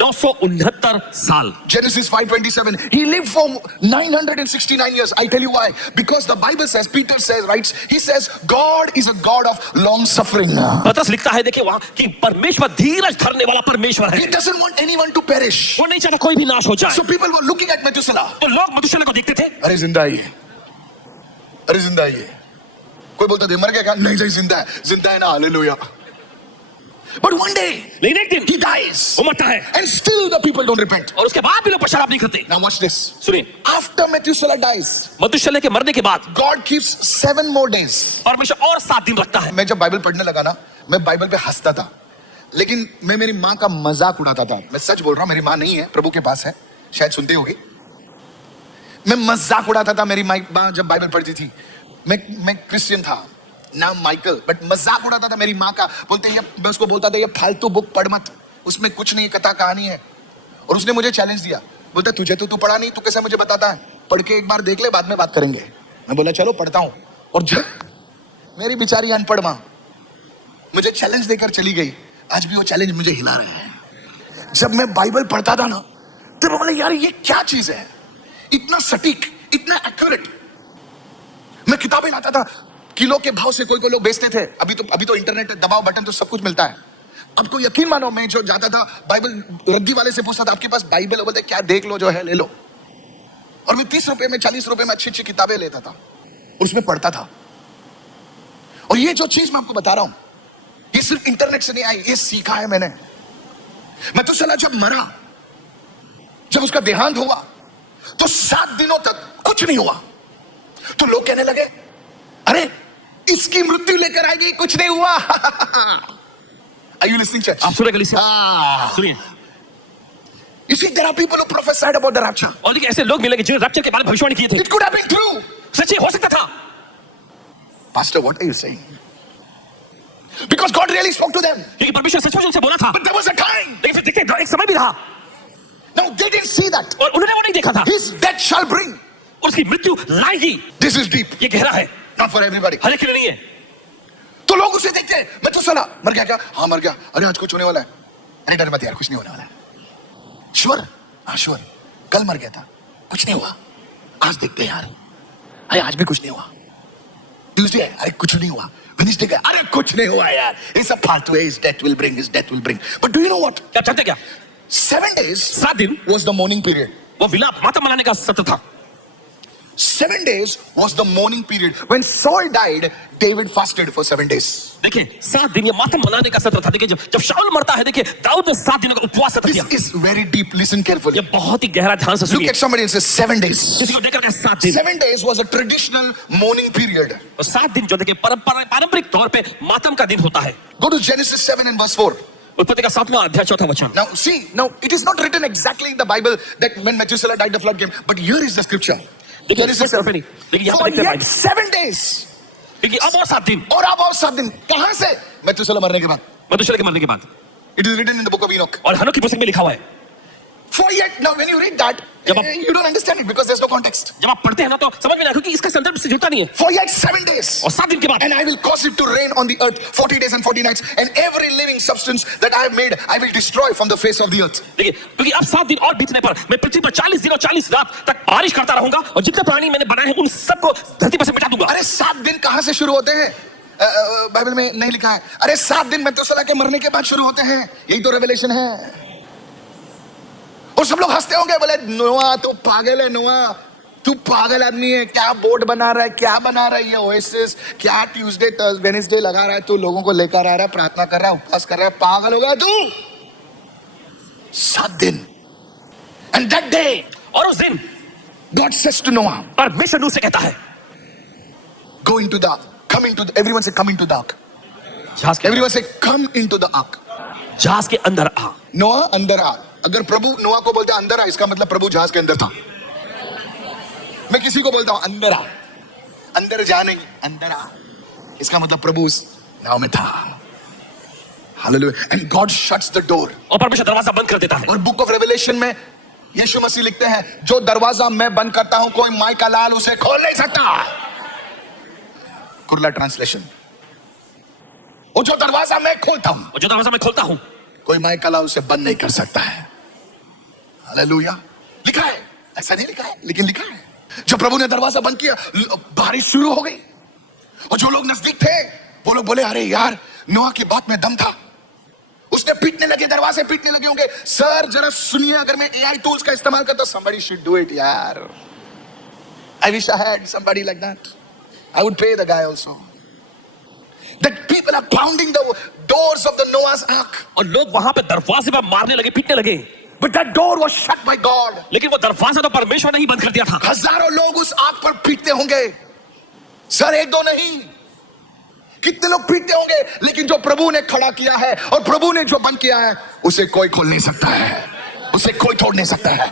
969 साल। Genesis 5:27. He lived for 969 years. I tell you why. Because the Bible says, Peter says, writes, he says, God is a God of long suffering. पतरस लिखता है देखिए वहां कि परमेश्वर धीरज धरने वाला परमेश्वर He है। doesn't want anyone to perish. वो नहीं चाहता कोई भी नाश हो जाए। So people were looking at Methuselah. तो लोग मतुशेलह को देखते थे, अरे जिंदा ही है, अरे जिंदा ही है। कोई बोलता था मर गया क्या? नहीं जिंदा है ना, हालेलुया। But one day लेकिन एक दिन he dies, वो मरता है, and still the people don't repent. और उसके बाद भी लोग पश्चाताप नहीं करते। Now watch this. सुनिए, After Methuselah dies, मतुशेलह के मरने के बाद God keeps 7 more days. परमेश्वर और 7 दिन रखता है। मैं जब बाइबल पढ़ने लगा ना, मैं बाइबल पे हंसता था, लेकिन मैं मेरी माँ का मजाक उड़ाता था। मैं सच बोल रहा हूँ, मेरी माँ नहीं है, प्रभु के पास है, शायद सुनते होगी। मैं मजाक उड़ाता था, मेरी माँ जब बाइबल पढ़ती थी। मैं क्रिश्चियन था, नाम माइकल, बट मजाक उड़ाता था मेरी माँ का। बोलते ये, मैं उसको बोलता था ये फालतू बुक पढ़ मत, उसमें कुछ नहीं, कथा कहानी है। और उसने मुझे चैलेंज दिया, बोलता तुझे तो तू पढ़ा नहीं, तू कैसे मुझे बताता है? पढ़ के एक बार देख ले, बाद में बात करेंगे। मैं बोला चलो पढ़ता हूँ। और जब मेरी बेचारी अनपढ़ माँ मुझे चैलेंज देकर चली गई, आज भी वो चैलेंज मुझे हिला रहा है। जब मैं बाइबल पढ़ता था ना, तब बोला यार ये क्या चीज है, इतना सटीक, इतना एक्यूरेट। मैं किताबें लाता था, किलो के भाव से कोई लोग बेचते थे। अभी तो इंटरनेट है, दबाओ बटन तो सब कुछ मिलता है। अब तो यकीन मानो, मैं जो जाता था बाइबल रद्दी वाले से पूछता था आपके पास बाइबल है? बोलते क्या देख लो, जो है ले लो। और मैं 30 रुपए में 40 रुपए में अच्छी किताबें लेता था और उसमें पढ़ता था। और ये जो चीज मैं आपको बता रहा हूं, ये सिर्फ इंटरनेट से नहीं आई, ये सीखा है मैंने। methuselah जब मरा, जब उसका देहांत हुआ, तो 7 दिनों तक कुछ नहीं हुआ। तो लोग कहने लगे अरे इसकी मृत्यु लेकर आ गई, कुछ नहीं हुआ। Are you listening, church? आप सुन रहे कलीसिया? सुनिए, You see, there are people who prophesied about the rapture. और देखिए ऐसे लोग मिलेंगे जो रैप्चर के बारे में भविष्यवाणी किए थे। It could have been true. सच्ची हो सकता था, Pastor, what are you saying? Because God really spoke to them. क्योंकि परमेश्वर सचमुच उनसे बोला था, But there was a time. लेकिन फिर देखते एक समय भी रहा Now they didn't see that. और उन्होंने वो नहीं देखा था। His death shall bring. उसकी मृत्यु लाएगी। This is deep. ये गहरा है, Not for everybody. हर एक के लिए नहीं है। तो लोग उसे देखते हैं, मैं तो सला मर गया क्या? हाँ मर गया। अरे आज कुछ होने वाला है। अरे डर मत यार, कुछ नहीं होने वाला है। श्योर? हाँ श्योर। कल मर गया था, कुछ नहीं हुआ। आज देखते हैं यार, अरे आज भी कुछ नहीं हुआ। ट्यूसडे, अरे कुछ नहीं हुआ। वेडनेसडे का, अरे कुछ नहीं हुआ यार। ये सब फालतू है। His death will bring, his death will bring. But do you know what? क्या जानते क्या? 7 days 7 दिन was the mourning period. वो विलाप मातम मनाने का सत्र था। 7 days was the mourning period. When Saul died, David fasted for 7 days. देखिए 7 दिन ये मातम मनाने का सत्र था। देखिए जब शाऊल मरता है, देखिए दाऊद ने 7 दिनों का उपवास सत्र किया। This is very deep. Listen carefully. ये बहुत ही गहरा ध्यान से Look सुनिए। at somebody and say 7 days. किसी को देखकर कहे 7 दिन। 7 days was a traditional mourning period. तो 7 दिन जो देखिए पारंपरिक तौर पे मातम का दिन होता है। Go to Genesis 7 and verse 4. उत्पत्ति का 7वां अध्याय 4वां वचन। Now see, now it is not written exactly in the Bible that when Methuselah died, the flood came. But here is the scripture. देखिए Genesis 7. लेकिन यहाँ For पर लिखते हैं yet 7 days. क्योंकि अब और 7 दिन और अब और 7 दिन कहां से? Methuselah मरने के बाद. मधुशेलह के मरने के बाद, It is written in the book of Enoch. और हनोक की पुस्तक में लिखा हुआ है। For yet, now when you read that, जब आप- you don't understand it because there's no context. जब आप पढ़ते हैं ना तो समझ में नहीं आता क्योंकि इसका संदर्भ से जुड़ता नहीं है। For yet 7 days. और 7 दिन के बाद And I will cause it to rain on the earth 40 days and 40 nights, and every living substance that I have made, I will destroy from the face of the earth. देखिए क्योंकि अब 7 दिन और बीतने पर मैं पृथ्वी पर 40 दिन और 40 रात तक बारिश करता रहूंगा और जितने प्राणी मैंने बनाए हैं उन सबको धरती पर से मिटा दूंगा। अरे 7 दिन कहां से शुरू होते हैं? बाइबल में नहीं लिखा है। अरे 7 दिन मेतुसेलह के मरने के बाद शुरू होते हैं। यही तो रेवलेशन है। और सब लोग हंसते होंगे, बोले नोआ तू पागल है, नोआ तू पागल आदमी है, क्या बोट बना रहा है, क्या बना रहा है ये ओएसिस, क्या ट्यूसडे वेडनेसडे लगा रहा है, तू लोगों को लेकर आ रहा है, प्रार्थना कर रहा है, उपवास कर रहा है, पागल हो गया तू। 7 दिन। एंड दैट डे, और उस दिन गॉड सेज टू नोआ, परमेश्वर नूह से कहता है, go into the ark, come into the, everyone say come into the ark, जहाज के everyone say come into the ark. जहाज के अंदर आ। नोआ अंदर आ। अगर प्रभु नोआ को बोलते अंदर आ, इसका मतलब प्रभु जहाज के अंदर था। मैं किसी को बोलता हूं अंदर आ, अंदर जा नहीं, अंदर आ, इसका मतलब प्रभु उस नाव में था। Hallelujah. And God shuts the door, और परमेश्वर दरवाजा बंद कर देता है। और बुक ऑफ रेवलेशन में यीशु मसीह लिखते हैं, जो दरवाजा मैं बंद करता हूं कोई माई का लाल उसे खोल नहीं सकता। कुरला ट्रांसलेशन। और जो दरवाजा मैं खोलता हूं, और जो दरवाजा मैं खोलता हूं कोई माई का लाल उसे बंद नहीं कर सकता है। हालेलुया। लिखा है, ऐसा नहीं लिखा है लेकिन लिखा है। जब प्रभु ने दरवाजा बंद किया, बारिश शुरू हो गई, और जो लोग नजदीक थे वो लोग बोले, अरे यार नोआ की बात में दम था। उसने पीटने लगे, दरवाजे पीटने लगे होंगे। सर जरा सुनिए, अगर मैं एआई टूल्स का इस्तेमाल करता, somebody should do it यार। I wish I had somebody like that. I would pay the guy also. That people are pounding the doors of the Noah's ark. और लोग वहां पे दरवाजे पर मारने लगे, पीटने लगे, But that door was shut by God. लेकिन वो दरवाजा तो परमेश्वर ने ही बंद कर दिया था। हजारों लोग उस आग पर पीटते होंगे। सर एक दो नहीं, कितने लोग पीटते होंगे, लेकिन जो प्रभु ने खड़ा किया है और प्रभु ने जो बंद किया है, उसे कोई खोल नहीं सकता है, उसे कोई तोड़ नहीं सकता है।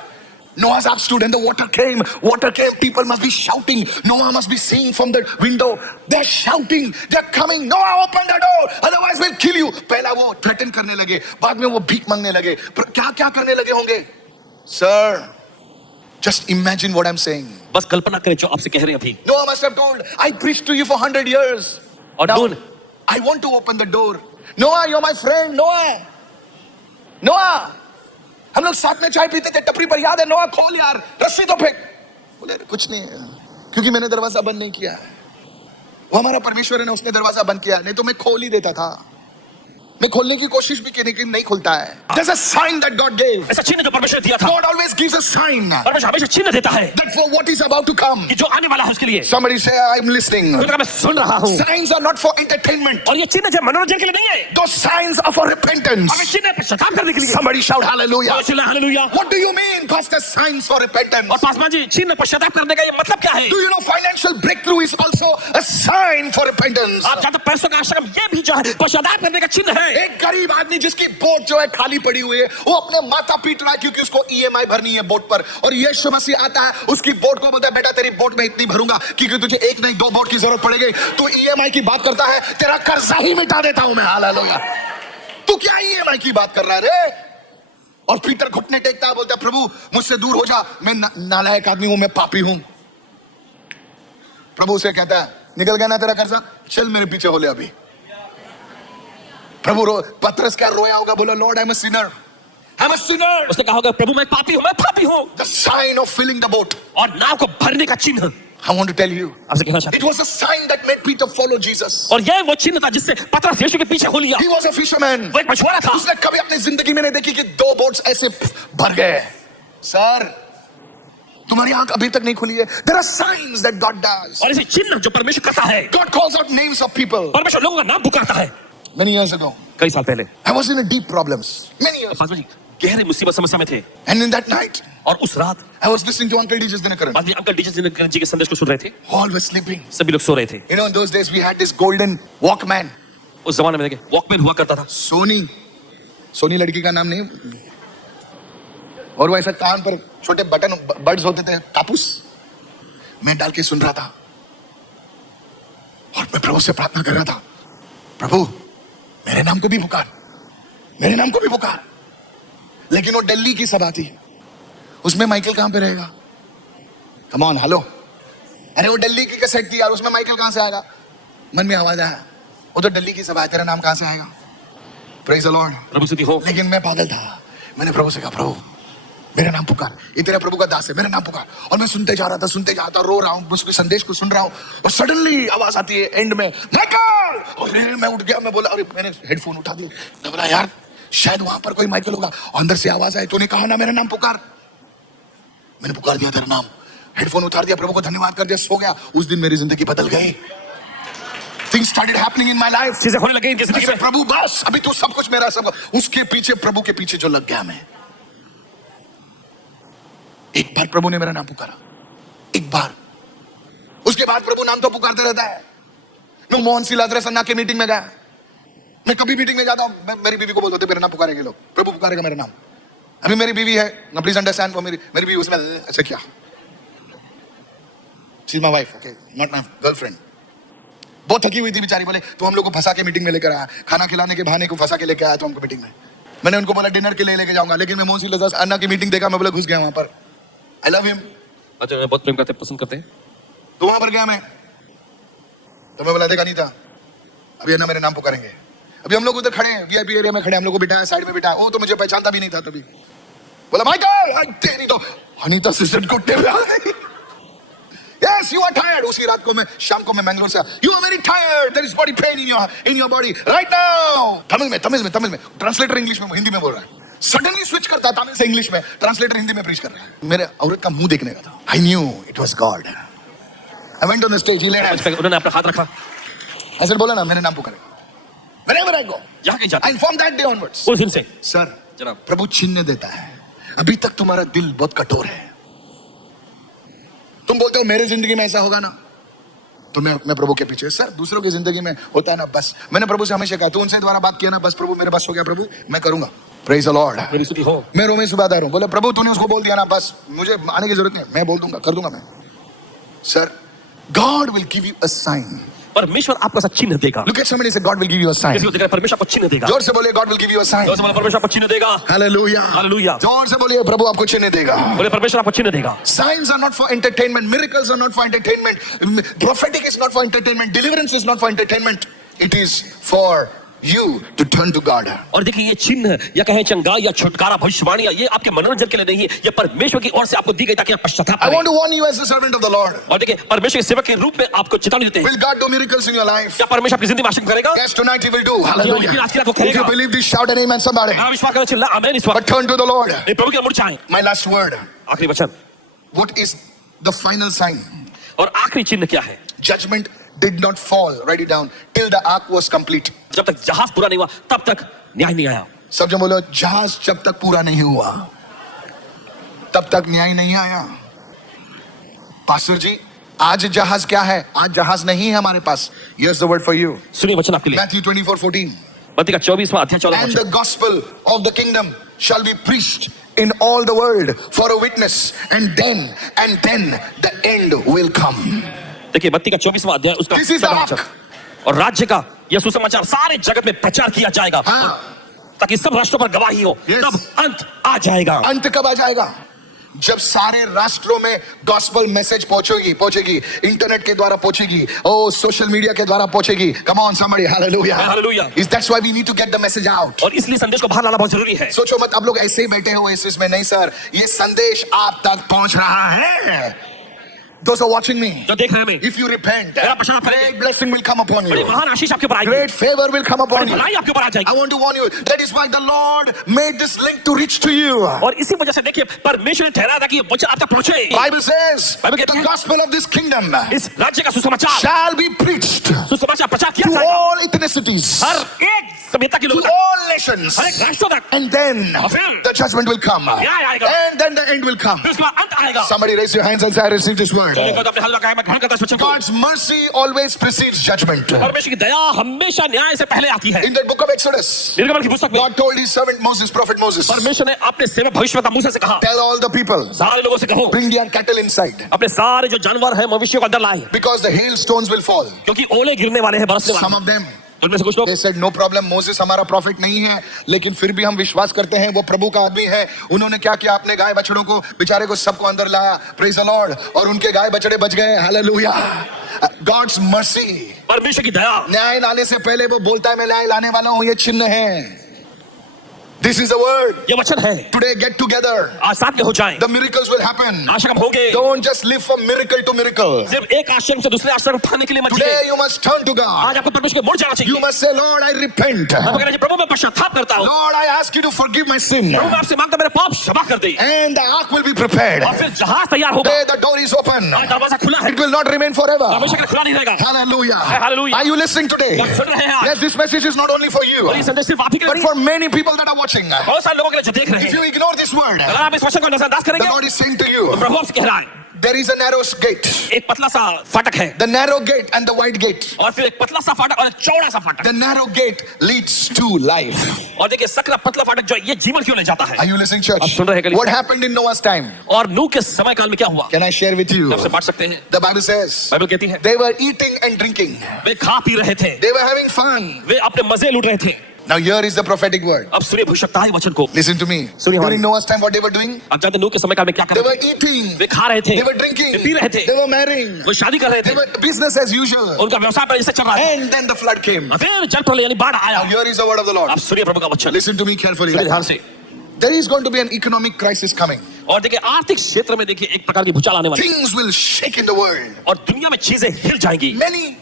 Noah's ark stood and the water came. People must be shouting. Noah must be seeing from the window. They're shouting. They're coming. Noah, open the door. Otherwise we'll kill you. पहला वो threaten करने लगे, बाद में वो भीख मांगने लगे, क्या क्या करने लगे होंगे। Sir, just imagine what I'm saying. बस कल्पना करें जो आपसे कह रहे हैं अभी। Noah must have told, I preached to you for 100 years. और Now, Nuh, I want to open the door. Noah, you're my friend. Noah. हम लोग साथ में चाय पीते थे टपरी पर, याद है? नोआ खोल यार, रस्सी तो फेंक। बोले कुछ नहीं है, क्योंकि मैंने दरवाजा बंद नहीं किया। वो हमारा परमेश्वर है ना, उसने दरवाजा बंद किया, नहीं तो मैं खोल ही देता था। मैं खोलने की कोशिश भी की लेकिन नहीं खुलता है। There's a sign that God gave. ऐसा चिन्ह जो परमेश्वर ने दिया था। God always gives a sign that परमेश्वर हमेशा चिन्ह देता है for what is about to come. कि जो आने वाला है उसके लिए। Somebody say, I'm listening. तो मैं सुन रहा हूँ। Signs are not for entertainment. और ये चिन्ह जो मनोरंजन के लिए नहीं है, Those signs are for repentance. और ये चिन्ह पश्चाताप करने के लिए। Somebody shout hallelujah. Hallelujah. What do you mean, Pastor? Signs for repentance. और पासवान जी, चिन्ह पश्चाताप करने का ये मतलब क्या है? Do you know financial breakthrough is also a sign for repentance? आप जानते पैसों का आश्रम ये भी जो है पश्चाताप करने का चिन्ह है। एक गरीब आदमी जिसकी बोट जो है खाली पड़ी हुई है, वो अपने माथा पीट रहा है क्योंकि उसको ईएमआई भरनी है बोट पर, और यीशु मसीह आता है उसकी बोट को बोलता है बेटा तेरी बोट में इतनी भरूंगा क्योंकि तुझे एक नहीं 2 बोट की जरूरत पड़ेगी, तू ईएमआई की बात करता है, तेरा कर्जा ही मिटा देता हूं मैं। हालेलुया। तू क्या ईएमआई की बात कर रहा है रे? और पीटर घुटने टेकता है, बोलता है प्रभु मुझसे दूर हो जा, मैं नालायक आदमी हूं, मैं पापी हूं। प्रभु उसे कहता है निकल गया ना तेरा कर्जा, चल मेरे पीछे हो ले अभी। प्रभु पतरस क्या रोया होगा, बोला Lord I am a Sinner, I am a Sinner. उसने कहा होगा प्रभु मैं पापी हूं, मैं पापी हूं। The sign of filling the boat, और नाव को भरने का चिन्ह। I want to tell you, आपसे कहना चाहता it was a sign that made Peter follow Jesus. हूं। और यह वो चिन्ह था जिससे पतरस यीशु के पीछे हो लिया। He was a fisherman. वो एक मछुआरा था। उसने कभी अपनी जिंदगी में नहीं देखी कि 2 बोट्स ऐसे भर गए। सर तुम्हारी आंख अभी तक नहीं खुली है। There are signs that God does. और ऐसे चिन्ह जो परमेश्वर करता है। God calls out names of people. परमेश्वर लोगों का नाम पुकारता है। Many years ago, कई साल पहले I was in a deep problems. Many years. Paswan ji गहरे मुसीबत समस्या में थे। And in that night, और उस रात I was listening to Uncle D.J. Dinakaran. आदमी अंकल डीजे जी के संदेश को सुन रहे थे। All were sleeping. सभी लोग सो रहे थे। You know, in those days we had this golden Walkman. उस जमाने में देखे वॉकमैन हुआ करता था। सोनी लड़की का नाम नहीं, और वो ऐसा कान पर छोटे बटन बड्स होते थे, कापूस। मैं डाल के सुन रहा था और मैं प्रभु से प्रार्थना कर रहा था, प्रभु मेरे नाम को भी पुकार, मेरे नाम को भी पुकार। लेकिन वो दिल्ली की सभा थी, उसमें माइकल कहां पे रहेगा? Come on, hello. अरे वो दिल्ली की कैसेट थी यार, उसमें माइकल कहां से आएगा? मन में आवाज आया, वो तो दिल्ली की सभा है, तेरा नाम कहां से आएगा? Praise the Lord. प्रभु स्तुति हो। लेकिन मैं पागल था, मैंने प्रभु से कहा प्रभु मेरा नाम पुकार, ये तेरा प्रभु का दास है, मेरा नाम पुकार। और मैं सुनते जा रहा था, रो रहा हूँ, उसके संदेश को सुन रहा हूँ, और सडनली आवाज आती है एंड में माइकल। और मैं उठ गया, मैं बोला, अरे मैंने हेडफोन उठा दिया, मैं बोला यार शायद वहां पर कोई माइकल होगा। अंदर से आवाज आई, तूने कहा ना मेरा नाम पुकार। मैंने पुकार दिया तेरा नाम, हेडफोन उतार दिया, प्रभु को धन्यवाद कर दिया, सो गया। उस दिन मेरी जिंदगी बदल गई। Things started happening in my life. चीजें होने लगी इनकी जिंदगी में। प्रभु बस अभी तू सब कुछ मेरा, सब उसके पीछे, प्रभु के पीछे जो लग गया मैं। एक बार प्रभु ने मेरा नाम पुकारा, एक बार। उसके बाद प्रभु नाम तो पुकारते रहता है। मैं मोहन सी लाजरस अन्ना के मीटिंग में गया, मैं कभी मीटिंग में जाता हूं, मेरी बीवी को बोलते मेरा नाम पुकारेंगे लोग, प्रभु पुकारेगा मेरा नाम। अभी मेरी बीवी है ना, प्लीज अंडरस्टैंड, वो मेरी बीवी उसमें अच्छा क्या, she is my wife, okay, not my girlfriend. बहुत थकी हुई थी बेचारी, बोले तो हम लोग को फंसा के मीटिंग में लेकर आया, खाना खिलाने के बहाने को फंसा के लेकर आया तो हमको मीटिंग में। मैंने उनको बोला डिनर के लिए लेके जाऊंगा, लेकिन मैं मोहन सी लाजरस अन्ना की मीटिंग देखा, मैं बोला घुस गया वहां पर। आई लव हिम, अच्छा बहुत प्रेम करते, पसंद करते हैं। तो वहां पर गया मैं, तो मैं बोला देखा नहीं था, अभी अन्ना मेरे नाम पुकारेंगे। अभी हम लोग उधर खड़े हैं, वीआईपी एरिया में खड़े, हम लोग को बिठाया, साइड में बिठाया, वो तो मुझे पहचानता भी नहीं था। तभी बोला माइकल, तेरी तो अनीता सिस्टर कुट्टे पे आ गई। Yes, you are tired. उसी रात को मैं, शाम को मैं मैंगलोर से, you are very tired. There is body pain in your body right now. Tamil में ट्रांसलेटर इंग्लिश में, हिंदी में बोल रहा है। सडनली स्विच करता है तमिल से इंग्लिश में, ट्रांसलेटर हिंदी में प्रीच कर रहा है। मेरे औरत का मुंह देखने का था। I knew it was God. I went on the stage. He laid hands. उन्होंने अपना हाथ रखा, ऐसे बोला ना मेरे नाम पुकारेगा। Wherever I go, जहाँ कहीं जाता I informed that day onwards. उस दिन से सर जनाब, प्रभु चिन्ह देता है। अभी तक तुम्हारा दिल बहुत कठोर है, तुम बोलते हो मेरे जिंदगी में ऐसा होगा ना, तो मैं प्रभु के पीछे। सर दूसरों की जिंदगी में होता है ना, बस मैंने प्रभु से हमेशा कहा, तू उनसे द्वारा बात किया ना, बस प्रभु मेरे बस हो गया, प्रभु मैं करूंगा। Praise the Lord. मेरी स्तुति हो। मैं रोमे सुबहदार हूं, बोले प्रभु तूने उसको बोल दिया ना, बस मुझे आने की जरूरत नहीं, मैं बोल दूंगा, कर दूंगा मैं। Sir God will give you a sign. परमेश्वर आपको ऐसा चिन्ह देगा। Look at somebody and say God will give you a sign. किसी को देखकर परमेश्वर आपको चिन्ह देगा। जोर से बोलिए God will give you a sign. जोर से बोले परमेश्वर आपको चिन्ह देगा। Hallelujah, hallelujah. जोर से बोलिए प्रभु आपको चिन्ह देगा। बोले परमेश्वर आपको चिन्ह देगा। Signs are not for entertainment. Miracles are not for entertainment. Prophetic is not for entertainment. Deliverance is not for entertainment. It is for you to turn to God. और देखिए ये चिन्ह या कहें चंगाई या छुटकारा, भविष्यवाणी, ये आपके मनोरंजन के लिए नहीं है, ये परमेश्वर की ओर से आपको दी गई ताकि आप पश्चाताप I करें। want to warn you as the servant of the Lord. और देखिए परमेश्वर के सेवक के रूप में आपको चेतावनी देते हैं। Will God do miracles in your life? क्या परमेश्वर आपकी जिंदगी में आशीष करेगा? Yes, tonight He will do. लेकिन Hallelujah. आज की रात को If you करेगा। believe this, shout an amen, somebody. अगर विश्वास करना चिल्ला आमीन इस But वक्त। turn to the Lord. ये प्रभु की ओर मुड़ जाएं। My last word. आखिरी वचन What is the final sign? और आखिरी चिन्ह क्या है? Judgment did not fall. Write it down. Till the ark was complete. जब तक जहाज पूरा नहीं हुआ तब तक न्याय नहीं आया। सब जब बोलो जहाज जब तक पूरा नहीं हुआ तब तक न्याय नहीं आया। पास्टर जी आज जहाज क्या है? आज जहाज नहीं है हमारे पास। Here's the word for you. सुनिए वचन आपके लिए। Matthew 24:14. मत्ती का 24वां अध्याय 14वां And वचन। the gospel of the kingdom shall be preached in all the world for a witness, and then the end will come. देखिए मत्ती का 24वां अध्याय उसका This is the 14वां वचन। ark. और राज्य का यह सुसमाचार सारे जगत में प्रचार किया जाएगा, हाँ। ताकि सब राष्ट्रों पर गवाही हो। Yes. तब अंत आ जाएगा। अंत कब आ जाएगा? जब सारे राष्ट्रों में गॉस्पेल मैसेज पहुंचेगी, इंटरनेट के द्वारा पहुंचेगी, ओ सोशल मीडिया के द्वारा पहुंचेगी। Come on somebody, hallelujah. Hallelujah. That's why we need to get the message out. और इसलिए संदेश को बाहर लाना बहुत जरूरी है। सोचो मत आप लोग ऐसे ही बैठे हो इस में, नहीं सर, ये संदेश आप तक पहुंच रहा है। Those who are watching me, जो देख रहे हैं हमें, if you repent, अगर आप पश्चाताप करेंगे, great blessing will come upon बड़ी you. महान आशीष आपके ऊपर आएगी, Great favor will come upon बड़ी you. भलाई आपके ऊपर आ I जाएगी। want to warn you. That is why the Lord made this link to reach to you. और इसी वजह से देखिए परमेश्वर ने ठहराया था कि ये वचन आप तक पहुंचे। Bible says Bible कहती the है, gospel of this kingdom इस राज्य का सुसमाचार shall be preached सुसमाचार प्रचार किया to जाएगा all ethnicities, हर एक सभ्यता के to लोगों तक, all nations, हर एक राष्ट्रों तक। and then और फिर the judgment will come, न्याय आएगा। and then the end will come. फिर उसके बाद अंत आएगा। Somebody raise your hands and say, I receive this word. जो देखो तो अपने हाथ लगाए, मैं ग्रहण करता हूं इस वचन को। God's mercy always precedes judgment. परमेश्वर की दया हमेशा न्याय से पहले आती है। In the book of Exodus, निर्गमन की पुस्तक में God told his servant Moses, prophet Moses, परमेश्वर ने अपने सेवक भविष्यवक्ता मूसा से कहा, tell all the people, सारे लोगों से कहो, bring their cattle inside, अपने सारे जो जानवर हैं मवेशियों को अंदर लाए, because the hailstones will fall. क्योंकि ओले गिरने वाले हैं, बरसने वाले Some हैं। of them, उनमें से कुछ लोग they said, no problem, Moses हमारा प्रॉफिट नहीं है, लेकिन फिर भी हम विश्वास करते हैं वो प्रभु का आदमी है। उन्होंने क्या किया, अपने गाय बछड़ों को, बेचारे को सबको अंदर लाया, praise the Lord, और उनके गाय बछड़े बच गए, हालेलुया। God's mercy, परमेश्वर की दया, न्याय लाने से पहले वो बोलता है मैं न्याय लाने वाला हूं, ये चिन्ह है। This is the word. ये वचन है। Today get together. आज साथ में हो जाएं, The miracles will happen. आश्चर्य होंगे। Don't just live from miracle to miracle. सिर्फ एक आश्चर्य से दूसरे आश्चर्य उठाने के लिए मत Today जिए। you must turn to God. आज आपको परमेश्वर के मुड़ जाना You चाहिए। must say, Lord, I repent. आप कह रहे हैं, प्रभु मैं पश्चाताप करता हूँ, Lord, I ask you to forgive my sin. प्रभु मैं आपसे मांगता हूं, मेरे पाप क्षमा कर दे। And the ark will be prepared. और फिर जहाज तैयार होगा। Today the door is open. आज दरवाजा खुला है, It will not remain forever. हमेशा के लिए खुला नहीं रहेगा। Hallelujah. Hallelujah. Are you listening today? आप सुन रहे हैं आज? Yes, this message is not only for you, और ये संदेश सिर्फ आप ही के लिए but नहीं for many people that are watching. है, बहुत सारे लोगों के लिए जो देख रहे If हैं। you ignore this word, अगर आप इस वचन को नजरअंदाज the करेंगे, Lord is saying to तो you, प्रभु आपसे कह रहा है, there is a narrow gate. एक पतला सा फाटक है, The narrow gate and the wide gate. और फिर एक पतला सा फाटक और एक चौड़ा सा फाटक। The narrow gate leads to life. और देखिए सकरा पतला फाटक जो है, ये जीवन क्यों ले जाता है। Are you listening, church? आप सुन रहे हैं क्या? What happened in Noah's time? और नूह के समय काल में क्या हुआ, Can I share with you? आपसे बांट सकते हैं। The Bible says बाइबल कहती है, they were eating and drinking. वे खा पी रहे थे, They were having fun. वे अपने मजे लूट रहे थे। Now here is the prophetic word. अब सुनिए भविष्यवक्ता है वचन को। Listen to me. सुनिए हमारी। During Noah's time, what they were doing? आप जानते हैं नूह के समय काल में क्या कर They रहे were थे, eating. वे खा रहे थे, They were drinking. Way P रहे थे, They were marrying. वो शादी कर रहे They थे, were business as usual. उनका व्यवसाय पर ऐसे चल रहा है। And then the flood came. और फिर जल प्रलय यानी बाढ़ आया। Now here is the word of the Lord. अब सुनिए प्रभु का वचन, Listen to me carefully. सुनिए ध्यान से। There is going to be an economic crisis coming. और देखिए आर्थिक क्षेत्र में देखिए एक प्रकार की भूचाल आने वाली है, Things will shake in the world. और दुनिया में चीजें हिल जाएंगी। Many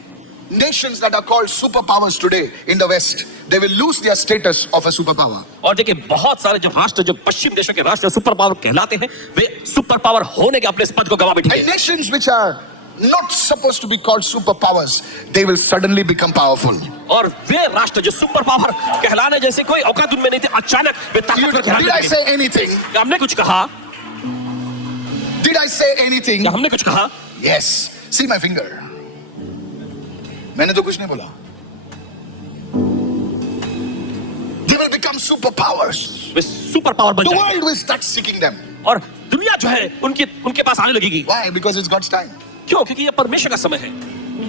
nations that are called superpowers today in the West, they will lose their status of a superpower. और देखिए बहुत सारे जो राष्ट्र, जो पश्चिम देशों के राष्ट्र सुपर पावर कहलाते हैं, वे सुपर पावर होने के अपने इस पद को गवा बैठेंगे। And nations which are not supposed to be called superpowers, they will suddenly become powerful. और वे राष्ट्र जो सुपर पावर कहलाने जैसे कोई औकात उनमें नहीं थे, अचानक वे ताकतवर कहलाने Did I लगे। say anything? क्या हमने कुछ कहा? Did I say anything? क्या हमने कुछ कहा? Yes. See my finger. मैंने तो कुछ नहीं बोला. They will become superpowers. Way super power बन The जाएंगे world will start seeking them. और दुनिया जो है उनके पास आने लगेगी। Why? Because it's God's time. क्यों? क्योंकि ये परमेश्वर का समय है।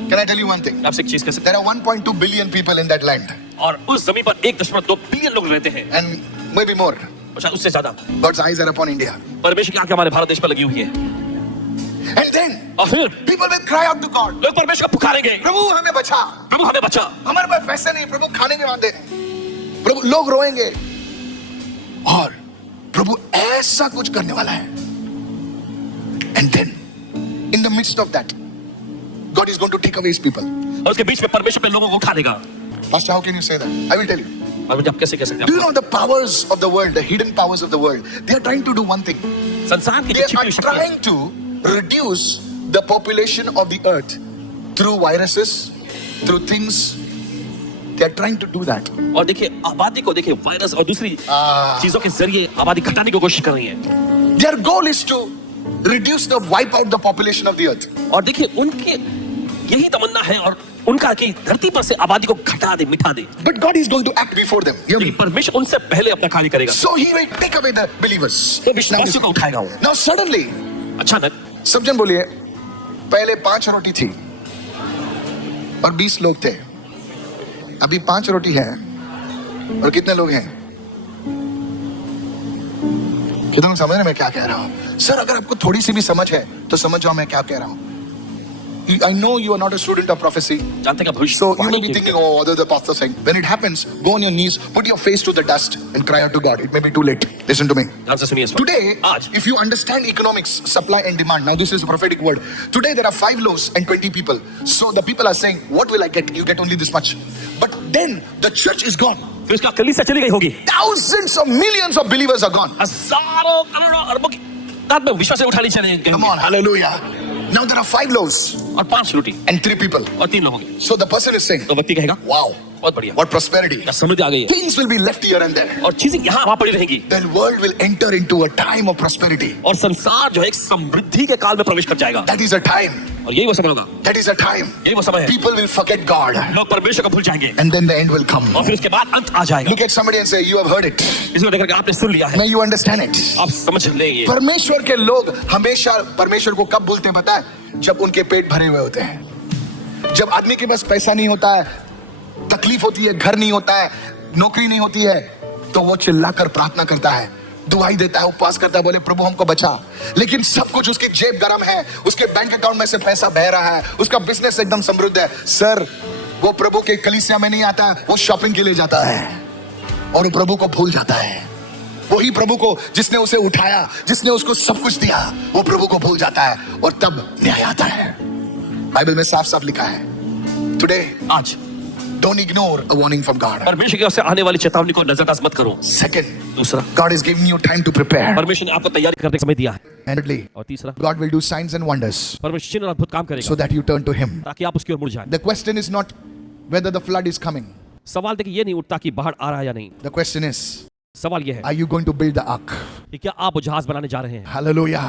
Can I tell you one thing? आपसे एक चीज कह सकते There are 1.2 billion people in that land, हैं, और उस जमीन पर 1.2 बिलियन लोग रहते हैं, and maybe more. और शायद उससे ज्यादा। God's eyes are upon India. परमेश्वर की आंखें हमारे भारत देश पर लगी हुई है, And then और फिर people will cry out to God. लोग परमेश्वर को पुकारेंगे, प्रभु हमें बचा. प्रभु हमें बचा। हमारे पास पैसे नहीं, प्रभु खाने के वादे. प्रभु लोग रोएंगे. और प्रभु ऐसा कुछ करने वाला है. And then in the midst of that, God is going to take away his people. और उसके बीच में परमेश्वर अपने लोगों को उठा देगा। Pastor, how can you say that? I will tell you. और मुझे आप कैसे कह सकते Do you हैं? know the powers of the world, the hidden powers of the world? They are trying to do one thing. संसार की They जो are छिपी हुई शक्तियां, trying to reduce the population of the earth through viruses, through things. They are trying to do that. और देखिए आबादी को देखिए वायरस और दूसरी चीजों के जरिए आबादी घटाने की कोशिश कर रही है। Their goal is to reduce wipe out the population of the earth. और देखिए उनके यही तमन्ना है और उनका कि धरती पर से आबादी को घटा दे, मिटा दे। But God is going to act before them. Hear me? लेकिन परमेश्वर उनसे पहले अपना कार्य करेगा। So He will take away the believers. तो विश्वासियों को उठाएगा वो। Now suddenly, अचानक सब जन बोलिए, पहले 5 रोटी थी और 20 लोग थे। अभी 5 रोटी है और कितने लोग हैं? कितने लोग समझ रहे हैं मैं क्या कह रहा हूं? सर अगर आपको थोड़ी सी भी समझ है तो समझ जाओ मैं क्या कह रहा हूं। I know you are not a student of prophecy. जानते हैं भविष्य So you may be thinking, oh, what is the pastor saying? When it happens, go on your knees, put your face to the dust and cry out to God. It may be too late. Listen to me. ध्यान से सुनिए इस वक्त। Today, आज if you understand economics, supply and demand, now this is a prophetic word. Today there are 5 loaves and 20 people. So the people are saying, what will I get? You get only this much. But then the church is gone. फिर उसका कलीसिया चली गई होगी। Thousands of millions of believers are gone. हजारों करोड़ों अरबों की तादाद में विश्वास उठानी चाहिए। Come on, hallelujah. Now there are 5 loaves और 5 रोटी and 3 people. और 3 लोग होंगे। So the person is saying, तो व्यक्ति कहेगा wow, बहुत बढ़िया, what prosperity. क्या समृद्धि आ गई है Things will be left here and there. और चीजें यहाँ वहां पड़ी रहेंगी Then world will enter into a time of prosperity. और संसार जो है एक समृद्धि के काल में प्रवेश कर जाएगा। That is a time. और यही वो समय होगा, That is a time. यही वो समय है। People will forget God. लोग परमेश्वर को भूल जाएंगे And then the end will come. और फिर उसके बाद अंत आ जाएगा। Look at somebody and say, you have heard it. इसको देखकर आपने सुन लिया है, May you understand it. आप समझ लेंगे। परमेश्वर के लोग हमेशा परमेश्वर को कब बोलते हैं पता है? जब उनके पेट भरे हुए होते हैं। जब आदमी के पास पैसा नहीं होता है, तकलीफ होती है, घर नहीं होता है, नौकरी नहीं होती है, तो वो चिल्लाकर प्रार्थना करता है, दुआई देता है, उपवास करता है, बोले प्रभु हमको बचा। लेकिन सब कुछ उसकी जेब गरम है, उसके बैंक अकाउंट में से पैसा बह रहा है, उसका बिजनेस एकदम समृद्ध है। सर वो प्रभु के कलीसिया में नहीं आता, वो शॉपिंग के लिए जाता है और वो प्रभु को भूल जाता है। वही प्रभु को जिसने उसे उठाया, जिसने उसको सब कुछ दिया, वो प्रभु को भूल जाता है और तब न्याय आता है। बाइबल में साफ साफ लिखा है, टुडे आज don't ignore a warning from God. परमेश्वर की ओर से आने वाली चेतावनी को नजरअंदाज मत करो। सेकंड, दूसरा, God is giving you time to prepare. परमेश्वर ने आपको तैयारी करने का समय दिया है। Thirdly, और तीसरा, God will do signs and wonders परमेश्वर चिन्ह और अद्भुत काम करेगा so that you turn to him. ताकि आप उसकी ओर मुड़ जाएं। The question is not whether the flood is coming. सवाल देखिए ये नहीं उठता कि बाढ़ आ रहा है या नहीं, The question is, सवाल ये है are you going to build the ark? कि क्या आप वो जहाज बनाने जा रहे हैं। Hallelujah.